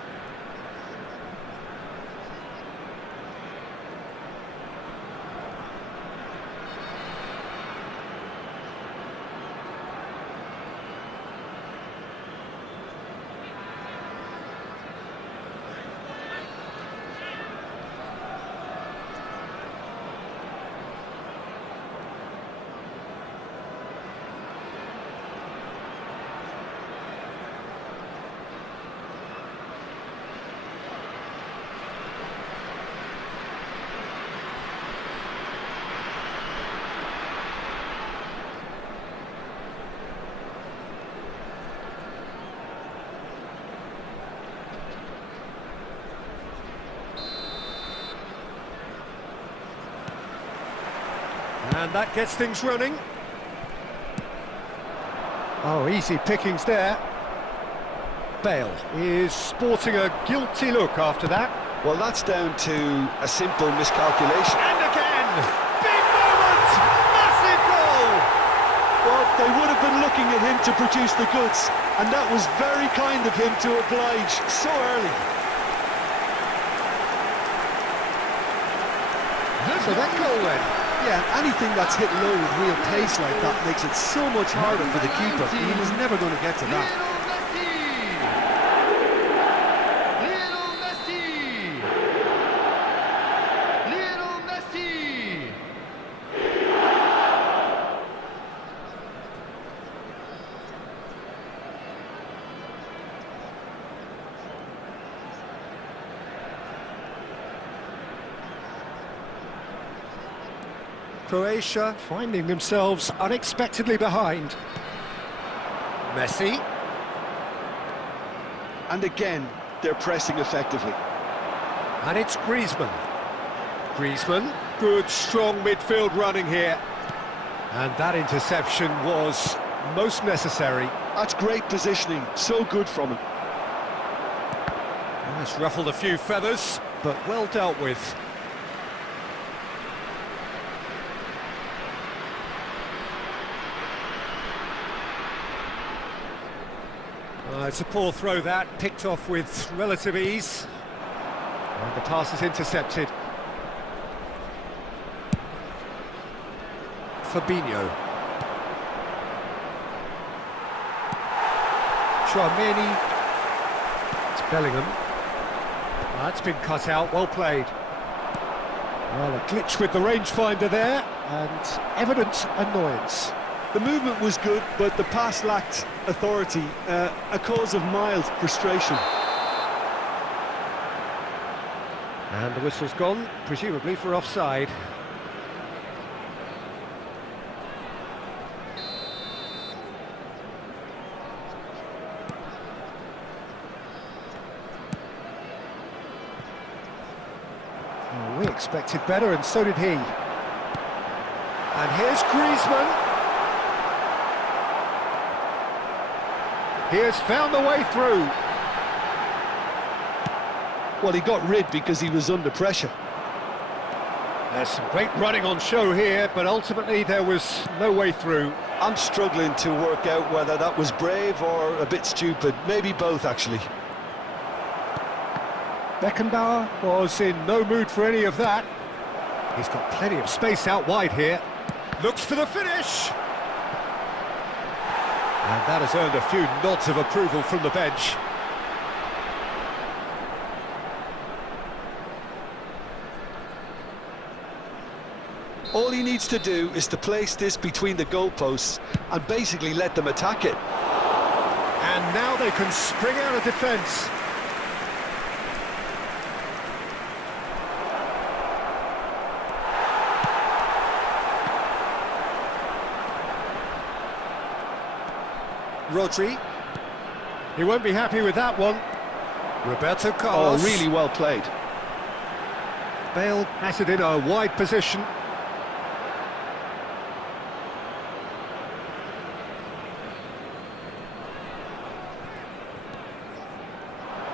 And that gets things running. Oh, easy pickings there. Bale is sporting a guilty look after that. Well, that's down to a simple miscalculation. And again! Big moment! Massive goal! Well, they would have been looking at him to produce the goods, and that was very kind of him to oblige so early. So that goal then. Yeah, anything that's hit low with real pace like that makes it so much harder for the keeper. He was never going to get to that. Croatia finding themselves unexpectedly behind. Messi. And again, they're pressing effectively. And it's Griezmann. Griezmann, good strong midfield running here. And that interception was most necessary. That's great positioning, so good from him. It's ruffled a few feathers, but well dealt with. It's a poor throw that, picked off with relative ease. And the pass is intercepted. Fabinho. Tchouaméni. It's Bellingham. That's been cut out, well played. Well, a glitch with the rangefinder there, and evident annoyance. The movement was good, but the pass lacked authority, a cause of mild frustration. And the whistle's gone, presumably for offside. Oh, we expected better, and so did he. And here's Griezmann. He has found the way through. Well, he got rid because he was under pressure. There's some great running on show here, but ultimately there was no way through. I'm struggling to work out whether that was brave or a bit stupid. Maybe both, actually. Beckenbauer was in no mood for any of that. He's got plenty of space out wide here. Looks for the finish. And that has earned a few nods of approval from the bench. All he needs to do is to place this between the goalposts and basically let them attack it. And now they can spring out of defence. Rodri. He won't be happy with that one. Roberto Carlos. Oh, really well played. Bale has it in a wide position.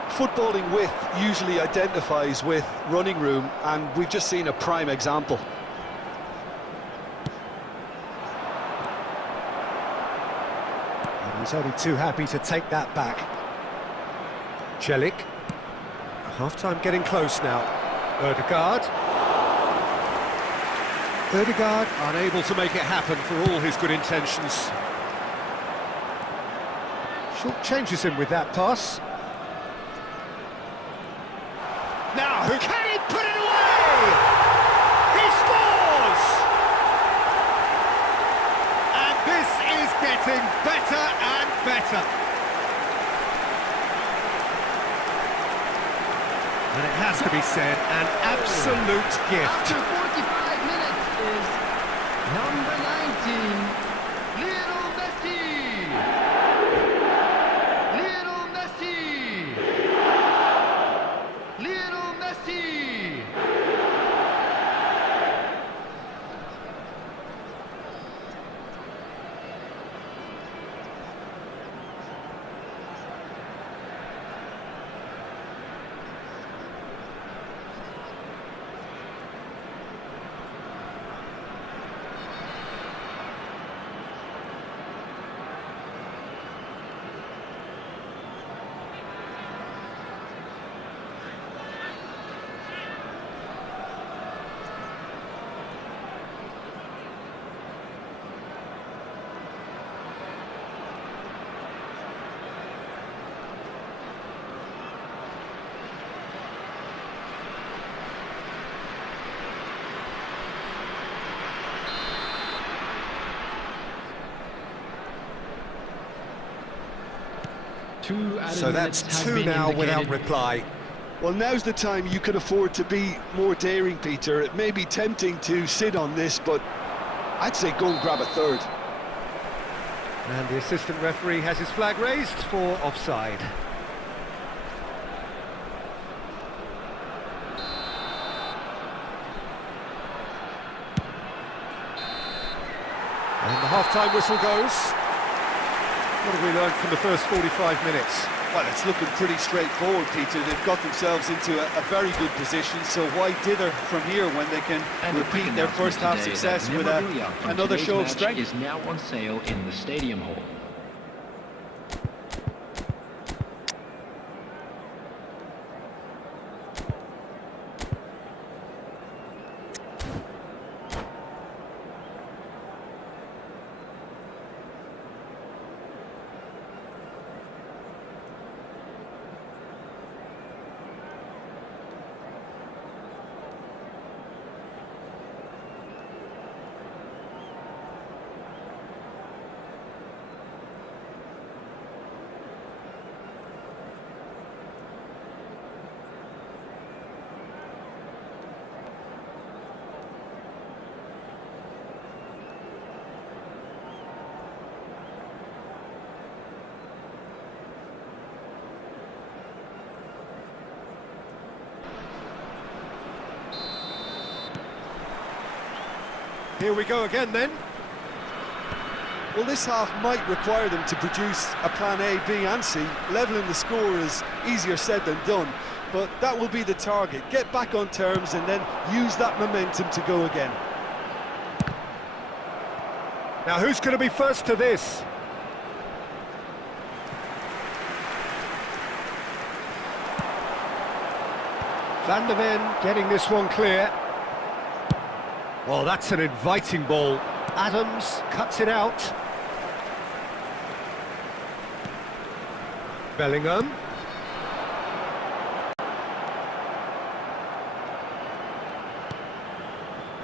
Footballing width usually identifies with running room, and we've just seen a prime example. He's only too happy to take that back. Celik. Half-time getting close now. Ødegaard. Ødegaard unable to make it happen for all his good intentions. Short changes him with that pass. Now, can he put it away? He scores! And this is getting better and better. And it has to be said, an absolute gift. After 45 minutes is number 19, Lionel Messi. Lionel Messi. Lionel Messi. 2 added So that's minutes have 2 been now without indicated. reply. Well, now's the time you can afford to be more daring, Peter. It may be tempting to sit on this, but I'd say go and grab a third. And the assistant referee has his flag raised for offside. And the half-time whistle goes. What have we learned from the first 45 minutes? Well, it's looking pretty straightforward, Peter. They've got themselves into a very good position, so why dither from here when they can repeat their first half success with another show of strength? Is now on sale in the stadium hall. Here we go again then. Well, this half might require them to produce a plan A, B and C. Levelling the score is easier said than done, but that will be the target. Get back on terms and then use that momentum to go again. Now who's going to be first to this? Van der Ven getting this one clear. Well, that's an inviting ball. Adams cuts it out. Bellingham.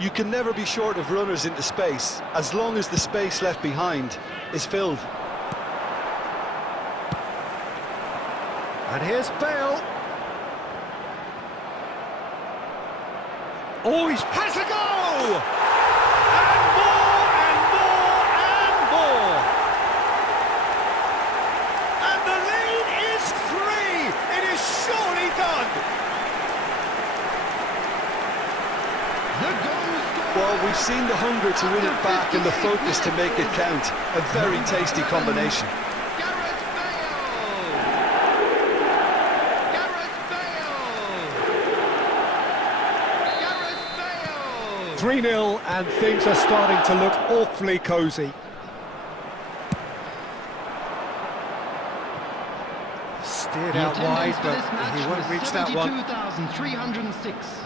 You can never be short of runners into space, as long as the space left behind is filled. And here's Bale. Oh, he has a go! And more, and more, and more! And the lead is 3! It is surely done! The goal scorer. Well, we've seen the hunger to win it back and the focus to make it count. A very tasty combination. Gareth Bale! Gareth Bale! Gareth Bale! 3-0, and things are starting to look awfully cosy. Steered The out wide, attendance for but this match he won't was reach that one. 72,306.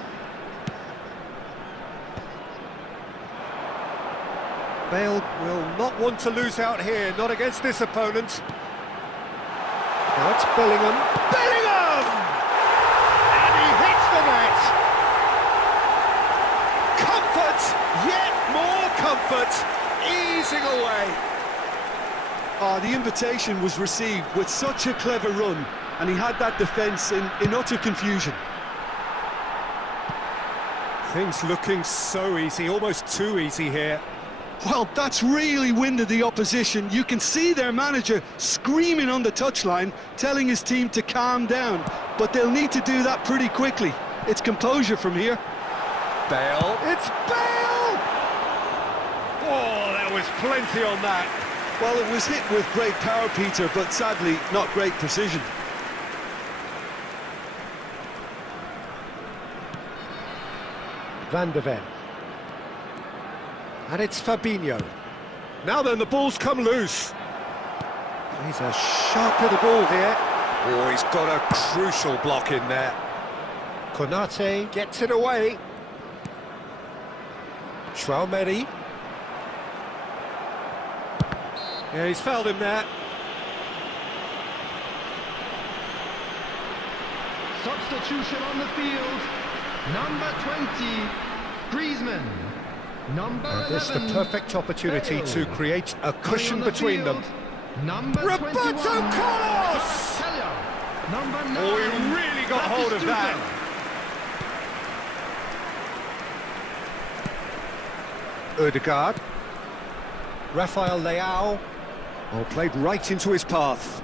Bale will not want to lose out here, not against this opponent. Now that's Bellingham. Bellingham! And he hits the net! Comfort, yet more comfort, easing away. The invitation was received with such a clever run, and he had that defence in utter confusion. Things looking so easy, almost too easy here. Well, that's really winded the opposition. You can see their manager screaming on the touchline, telling his team to calm down. But they'll need to do that pretty quickly. It's composure from here. Bale, it's Bale! Oh, there was plenty on that. Well, it was hit with great power, Peter, but sadly not great precision. Van der Ven. And it's Fabinho. Now then, the ball's come loose. He's a sharp little ball here. Oh, he's got a crucial block in there. Konate gets it away. Traumeri. Yeah, he's fouled him there. Substitution on the field. Number 20, Griezmann. Number And this is 11, the perfect opportunity Bale. to create a Coming cushion on the between them. field, Number Roberto 21, Carlos! Keller. Number 9, Oh, he really got hold of that. Ødegaard. Rafael Leao. Oh, played right into his path.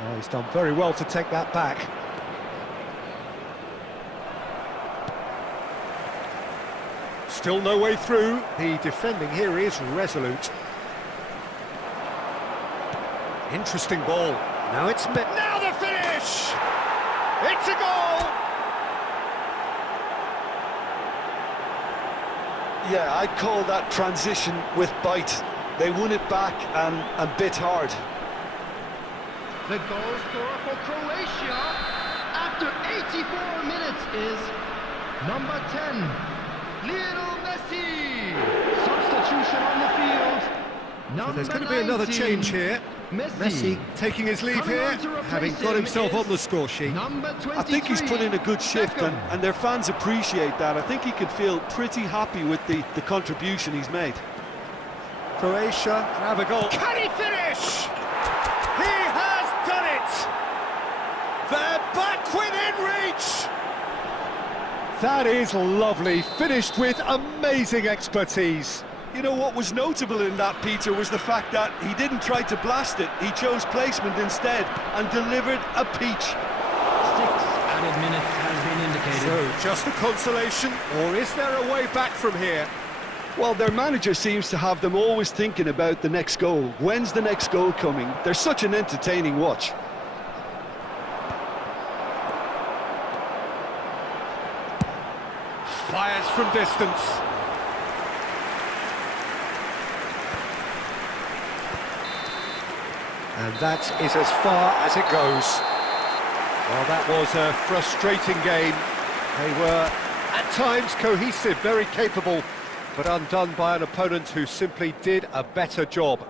Oh, he's done very well to take that back. Still no way through. The defending here is resolute. Interesting ball. Now it's met. Now the finish! It's a goal! Yeah, I'd call that transition with bite. They won it back and bit hard. The goal scorer for Croatia after 84 minutes is number 10, Lionel Messi. Substitution on the field. So there's going to be another change here. Messi taking his leave here, having got himself on the score sheet. I think he's put in a good shift, and their fans appreciate that. I think he can feel pretty happy with the contribution he's made. Croatia have a goal. Can he finish? He has done it! They're back within reach! That is lovely, finished with amazing expertise. You know, what was notable in that, Peter, was the fact that he didn't try to blast it. He chose placement instead and delivered a peach. 6 added minutes has been indicated. So, just a consolation, or is there a way back from here? Well, their manager seems to have them always thinking about the next goal. When's the next goal coming? They're such an entertaining watch. Fires from distance. And that is as far as it goes. Well, that was a frustrating game. They were, at times, cohesive, very capable, but undone by an opponent who simply did a better job.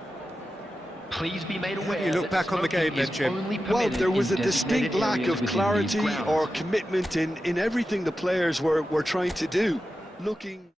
Please be made aware. How do you look back on the game then, Jim? Well, there was a distinct lack of clarity or commitment in everything the players were trying to do. Looking...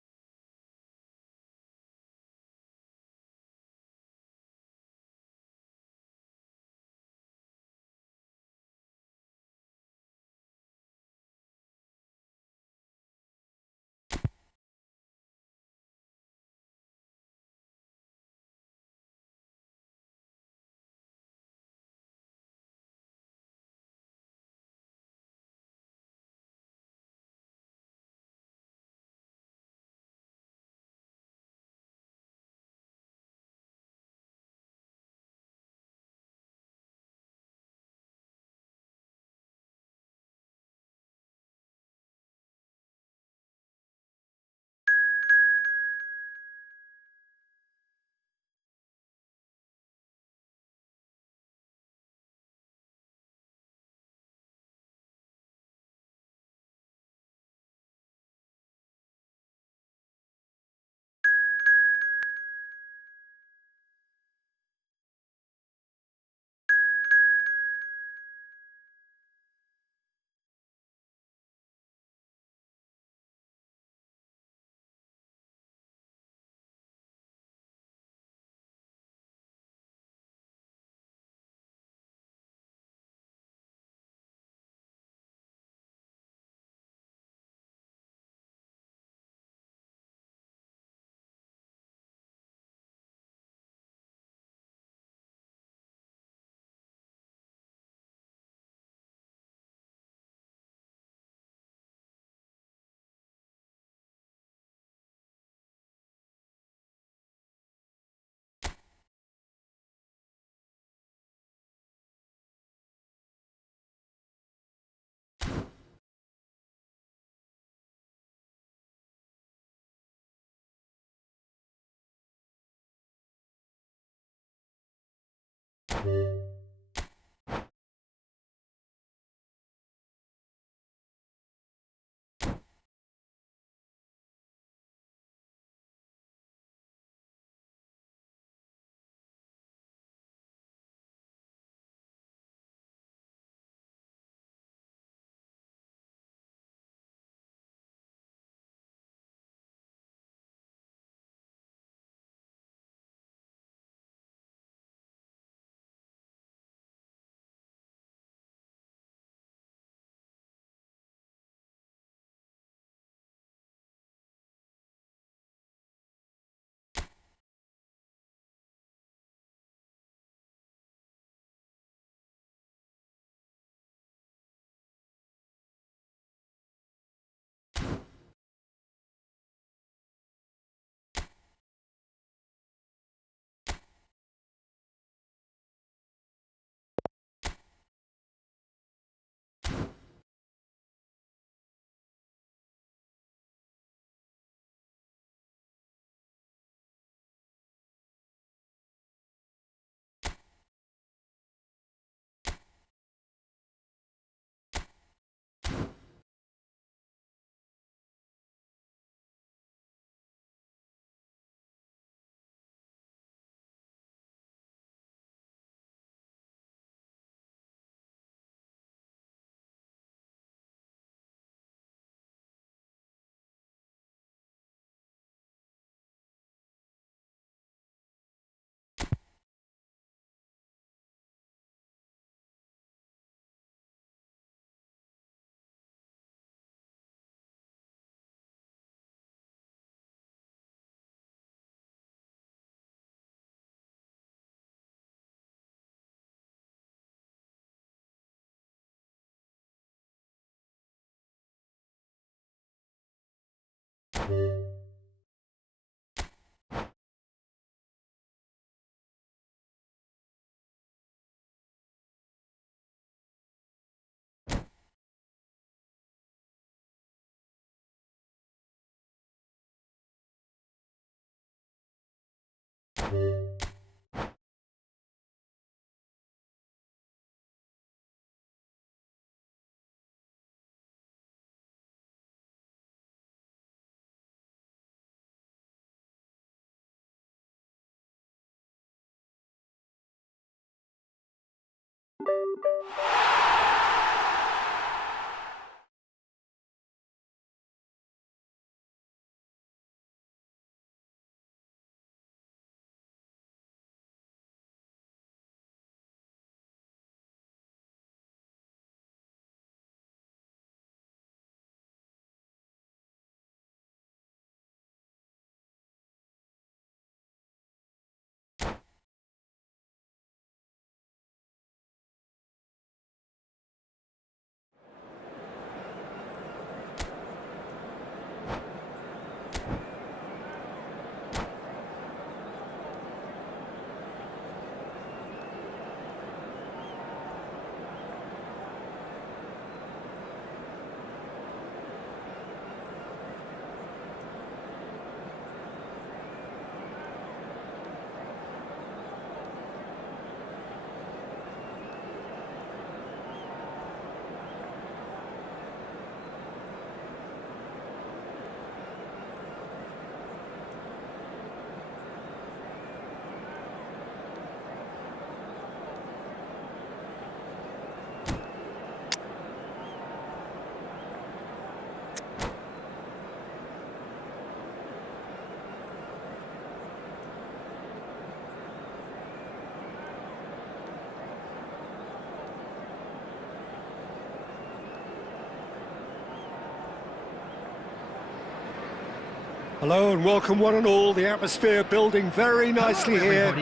Hello and welcome one and all. The atmosphere building very nicely here.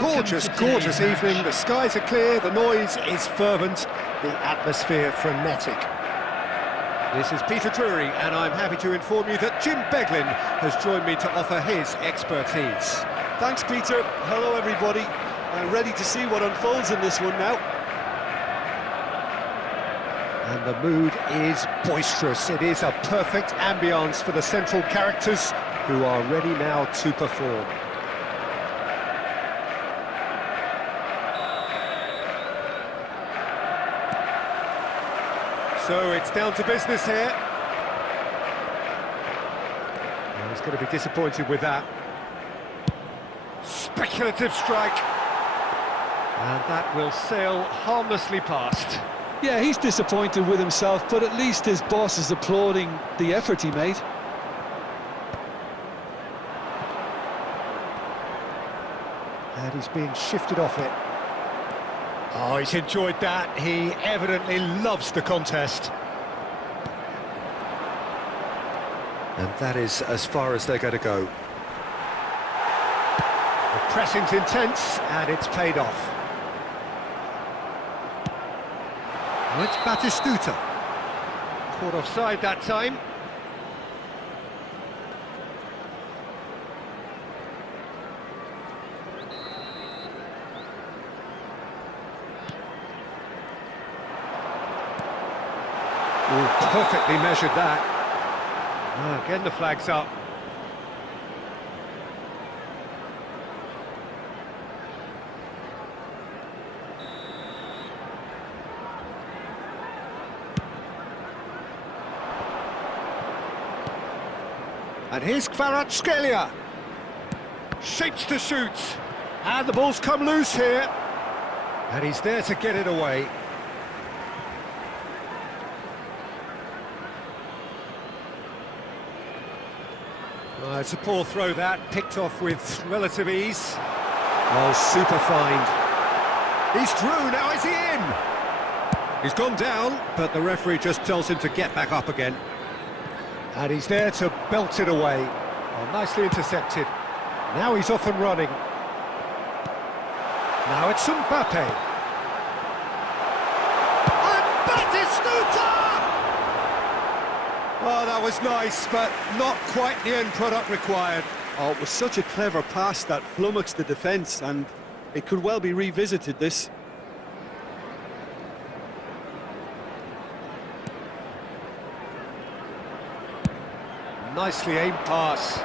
Gorgeous, gorgeous evening. The skies are clear, the noise is fervent, the atmosphere frenetic. This is Peter Drury and I'm happy to inform you that Jim Beglin has joined me to offer his expertise. Thanks, Peter. Hello, everybody. I'm ready to see what unfolds in this one now. And the mood is boisterous. It is a perfect ambience for the central characters who are ready now to perform. So it's down to business here. Well, he's going to be disappointed with that. Speculative strike. And that will sail harmlessly past. Yeah, he's disappointed with himself, but at least his boss is applauding the effort he made. And he's being shifted off it. Oh, he's enjoyed that. He evidently loves the contest. And that is as far as they're going to go. The pressing's intense, and it's paid off. Well, it's Batistuta. Caught offside that time. Oh, perfectly measured that. Oh, again the flag's up. And here's Kvaratskhelia. Shapes to shoot. And the ball's come loose here. And he's there to get it away. It's a poor throw that, picked off with relative ease. Oh, super find. He's through, now is he in? He's gone down, but the referee just tells him to get back up again. And he's there to belt it away. Oh, nicely intercepted. Now he's off and running. Now it's Mbappe. And Batistuta! Oh, that was nice, but not quite the end product required. Oh, it was such a clever pass that flummoxed the defence, and it could well be revisited, this. Nicely aimed pass.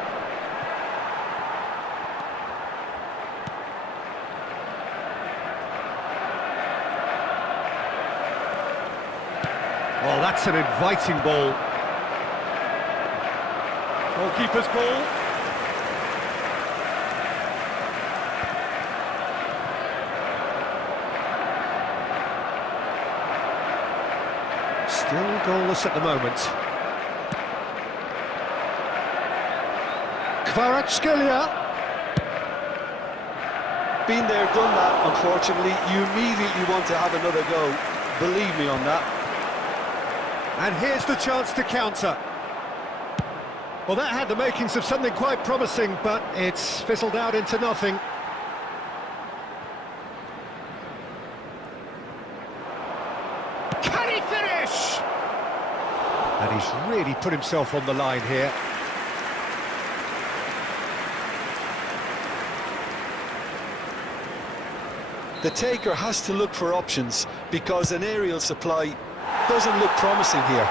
Well, that's an inviting ball. Goalkeeper's ball. Still goalless at the moment. Kvaratskhelia. Been there, done that, unfortunately. You immediately want to have another go. Believe me on that. And here's the chance to counter. Well, that had the makings of something quite promising, but it's fizzled out into nothing. Can he finish? And he's really put himself on the line here. The taker has to look for options, because an aerial supply doesn't look promising here.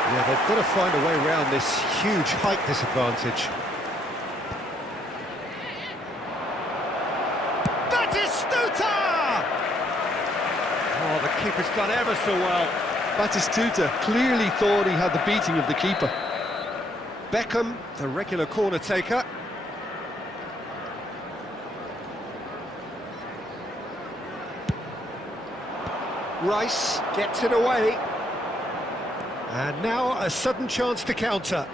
Yeah, they've got to find a way around this huge height disadvantage. That is Stuta! Oh, the keeper's done ever so well. Batistuta clearly thought he had the beating of the keeper. Beckham, the regular corner taker. Rice gets it away. And now a sudden chance to counter.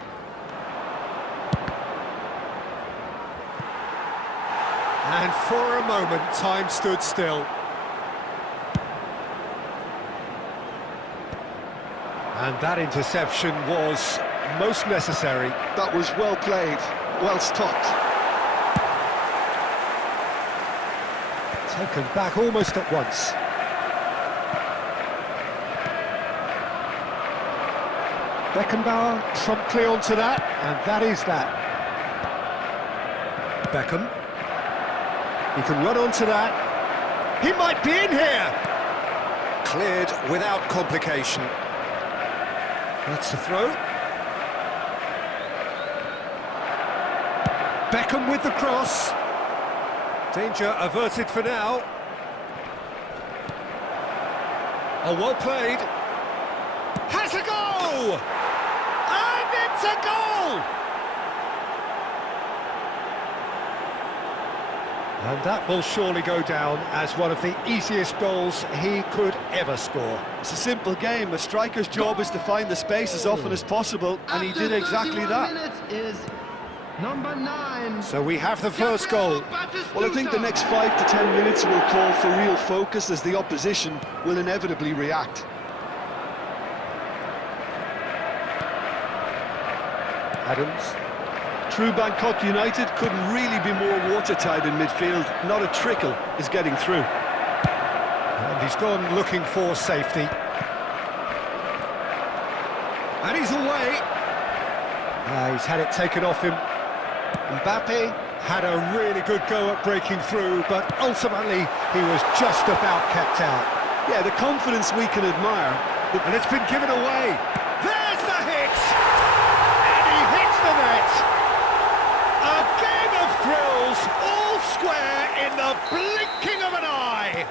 And for a moment, time stood still. And that interception was most necessary. That was well played, well stopped. Taken back almost at once. Beckenbauer promptly onto that, and that is that. Beckham. He can run onto that. He might be in here! Cleared without complication. That's the throw. Beckham with the cross. Danger averted for now. Oh, well played. Has a goal! And it's a goal! And that will surely go down as one of the easiest goals he could ever score. It's a simple game. A striker's job is to find the space as often as possible, and he did exactly that. Is number 9. So we have the first goal. Well, I think the next 5 to 10 minutes will call for real focus, as the opposition will inevitably react. Adams. True Bangkok United couldn't really be more watertight in midfield. Not a trickle is getting through. And he's gone looking for safety. And he's away. He's had it taken off him. Mbappe had a really good go at breaking through, but ultimately he was just about kept out. Yeah, the confidence we can admire. And it's been given away. There's the hit! And he hits the net! A game of thrills, all square in the blinking of an eye!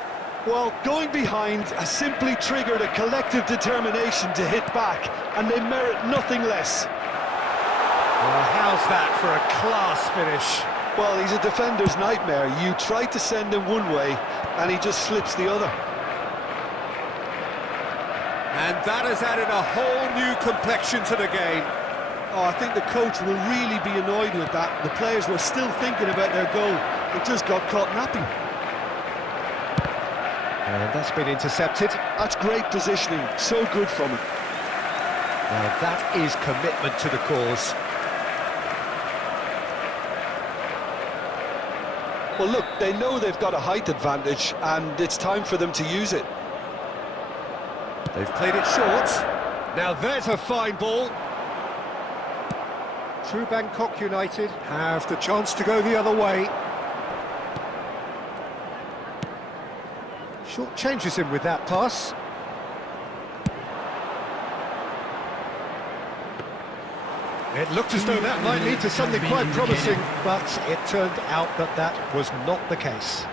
Well, going behind has simply triggered a collective determination to hit back, and they merit nothing less. Well, how's that for a class finish? Well, he's a defender's nightmare. You try to send him one way, and he just slips the other. And that has added a whole new complexion to the game. Oh, I think the coach will really be annoyed with that. The players were still thinking about their goal. They just got caught napping. And that's been intercepted. That's great positioning. So good from him. Now that is commitment to the cause. Well, look, they know they've got a height advantage, and it's time for them to use it. They've played it short. Now there's a fine ball. True Bangkok United have the chance to go the other way. Short changes him with that pass. It looked as though that might lead to something quite promising, but it turned out that that was not the case.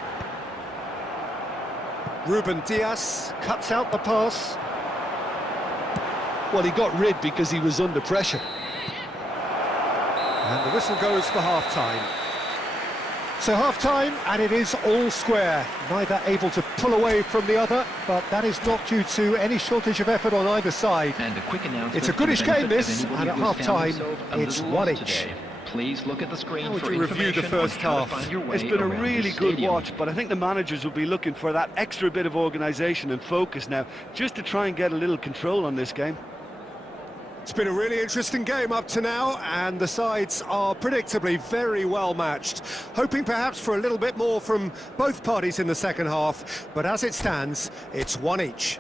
Ruben Dias cuts out the pass. Well, he got rid because he was under pressure. And the whistle goes for half-time. So half-time, and it is all square. Neither able to pull away from the other, but that is not due to any shortage of effort on either side. And a quick announcement. It's a goodish game, this, and at half-time, it's one each. Please look at the screen. How would you review the first half? It's been a really good watch, but I think the managers will be looking for that extra bit of organisation and focus now, just to try and get a little control on this game. It's been a really interesting game up to now, and the sides are predictably very well matched. Hoping perhaps for a little bit more from both parties in the second half, but as it stands, it's one each.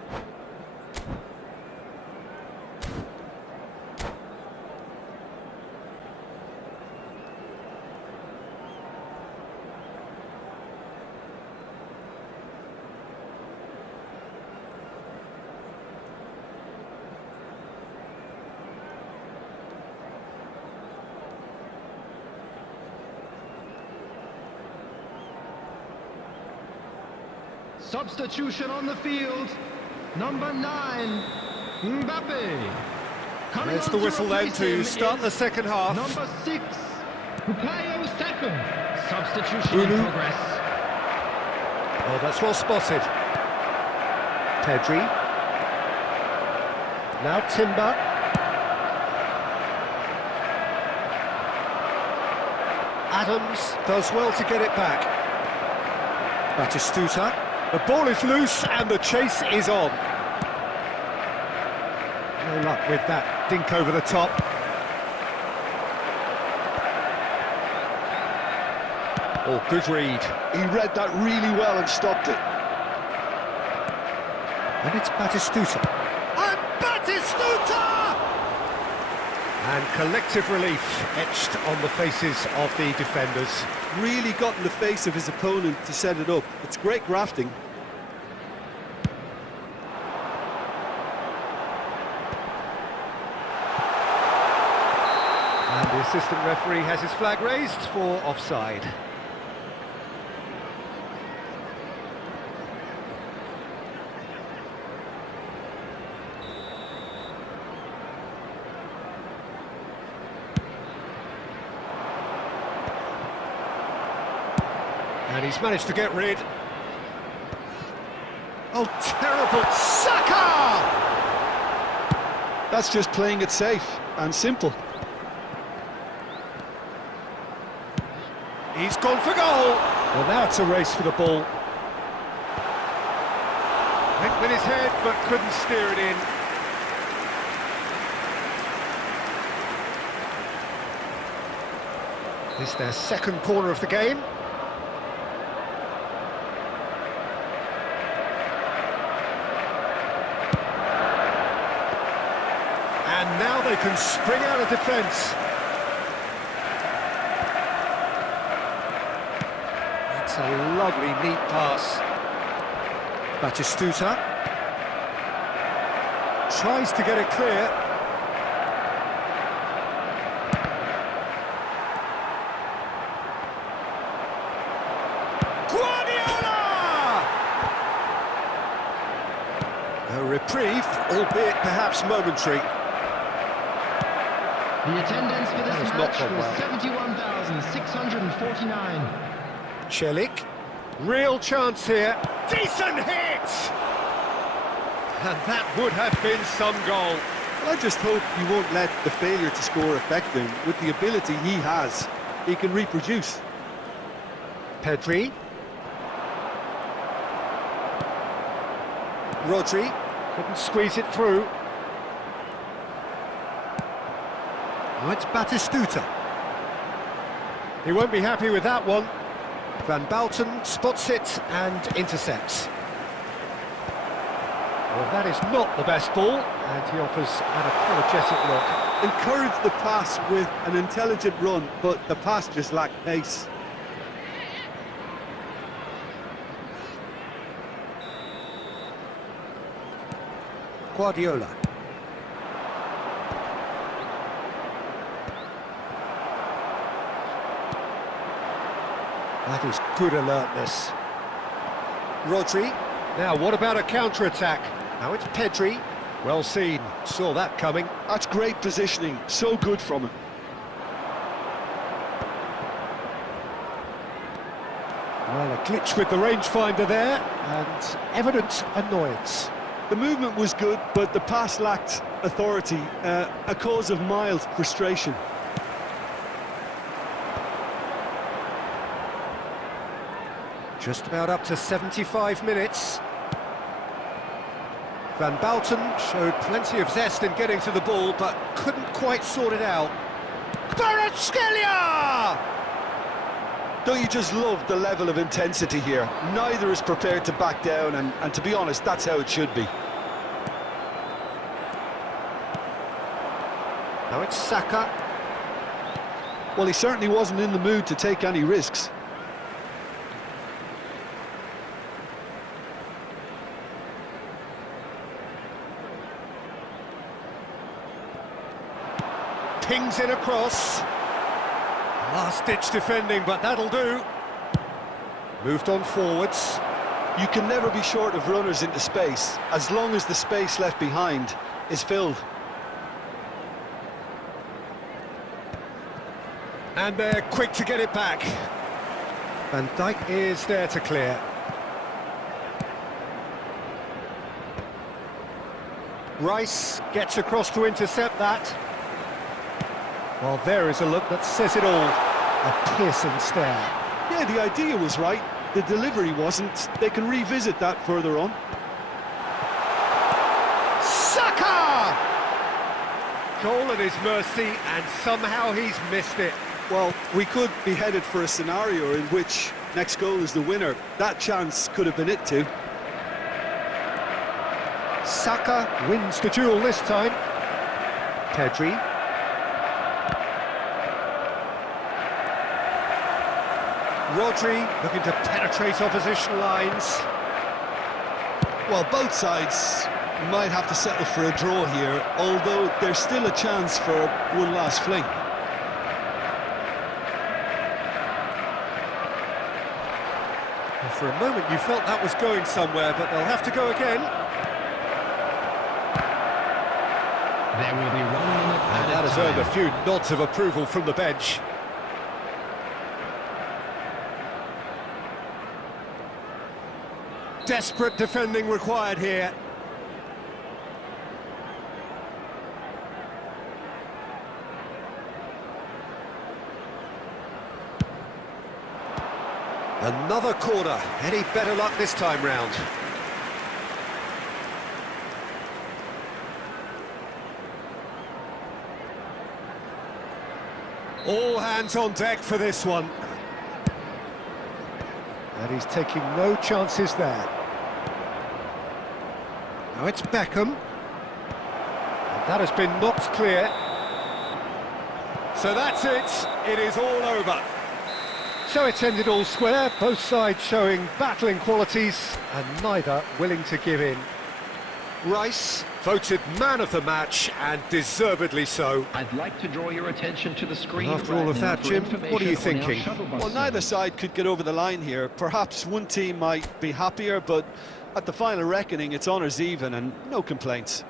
Substitution on the field. Number 9, Mbappe. There's the whistle then to start the second half. Number 6, Bukayo Saka. Substitution in progress. Oh, that's well spotted. Pedri. Now Timber. Adams does well to get it back. Batistuta. The ball is loose and the chase is on. No luck with that dink over the top. Oh, good read. He read that really well and stopped it. And it's Batistuta. And Batistuta! And collective relief etched on the faces of the defenders. Really got in the face of his opponent to set it up. It's great grafting. And the assistant referee has his flag raised for offside. And he's managed to get rid. Oh, terrible! Saka! That's just playing it safe and simple. He's gone for goal! Well, now it's a race for the ball. Went with his head, but couldn't steer it in. This is their second corner of the game. And now they can spring out of defence. That's a lovely, neat pass. Batistuta tries to get it clear. Guardiola! A reprieve, albeit perhaps momentary. The attendance for this That was match not was well. 71,649. Celik, real chance here. Decent hit! And that would have been some goal. Well, I just hope you won't let the failure to score affect him. With the ability he has, he can reproduce. Pedri. Rodri couldn't squeeze it through. Oh, it's Batistuta. He won't be happy with that one. Van Bouten spots it and intercepts. Well, that is not the best ball, and he offers an apologetic look. encouraged the pass with an intelligent run, but the pass just lacked pace. Guardiola. That is good alertness. Rodri. Now, what about a counter-attack? Now it's Pedri. Well seen. Saw that coming. That's great positioning. So good from him. Well, a glitch with the rangefinder there, and evident annoyance. The movement was good, but the pass lacked authority, a cause of mild frustration. Just about up to 75 minutes. Van Bouten showed plenty of zest in getting to the ball, but couldn't quite sort it out. Kvaratskhelia! Don't you just love the level of intensity here? Neither is prepared to back down, and to be honest, that's how it should be. Now it's Saka. Well, he certainly wasn't in the mood to take any risks. Pings it across. Last-ditch defending, but that'll do. Moved on forwards. You can never be short of runners into space, as long as the space left behind is filled. And they're quick to get it back. Van Dijk is there to clear. Rice gets across to intercept that. Well, there is a look that says it all. A piercing stare. Yeah, the idea was right. The delivery wasn't. They can revisit that further on. Saka! Goal at his mercy, and somehow he's missed it. Well, we could be headed for a scenario in which next goal is the winner. That chance could have been it too. Saka wins the duel this time. Pedri. Rodri looking to penetrate opposition lines. Well, both sides might have to settle for a draw here, although there's still a chance for one last fling. Well, for a moment you felt that was going somewhere, but they'll have to go again. There will be 1 minute And added that has earned a time. few nods of approval from the bench. Desperate defending required here. Another corner. Any better luck this time round? All hands on deck for this one. And he's taking no chances there. Now it's Beckham. And that has been knocked clear. So that's it. It is all over. So it's ended all square, both sides showing battling qualities and neither willing to give in. Rice voted man of the match, and deservedly so. I'd like to draw your attention to the screen. After all of that, Jim, what are you thinking? Well, neither side could get over the line here. Perhaps one team might be happier, but at the final reckoning, it's honours even and no complaints.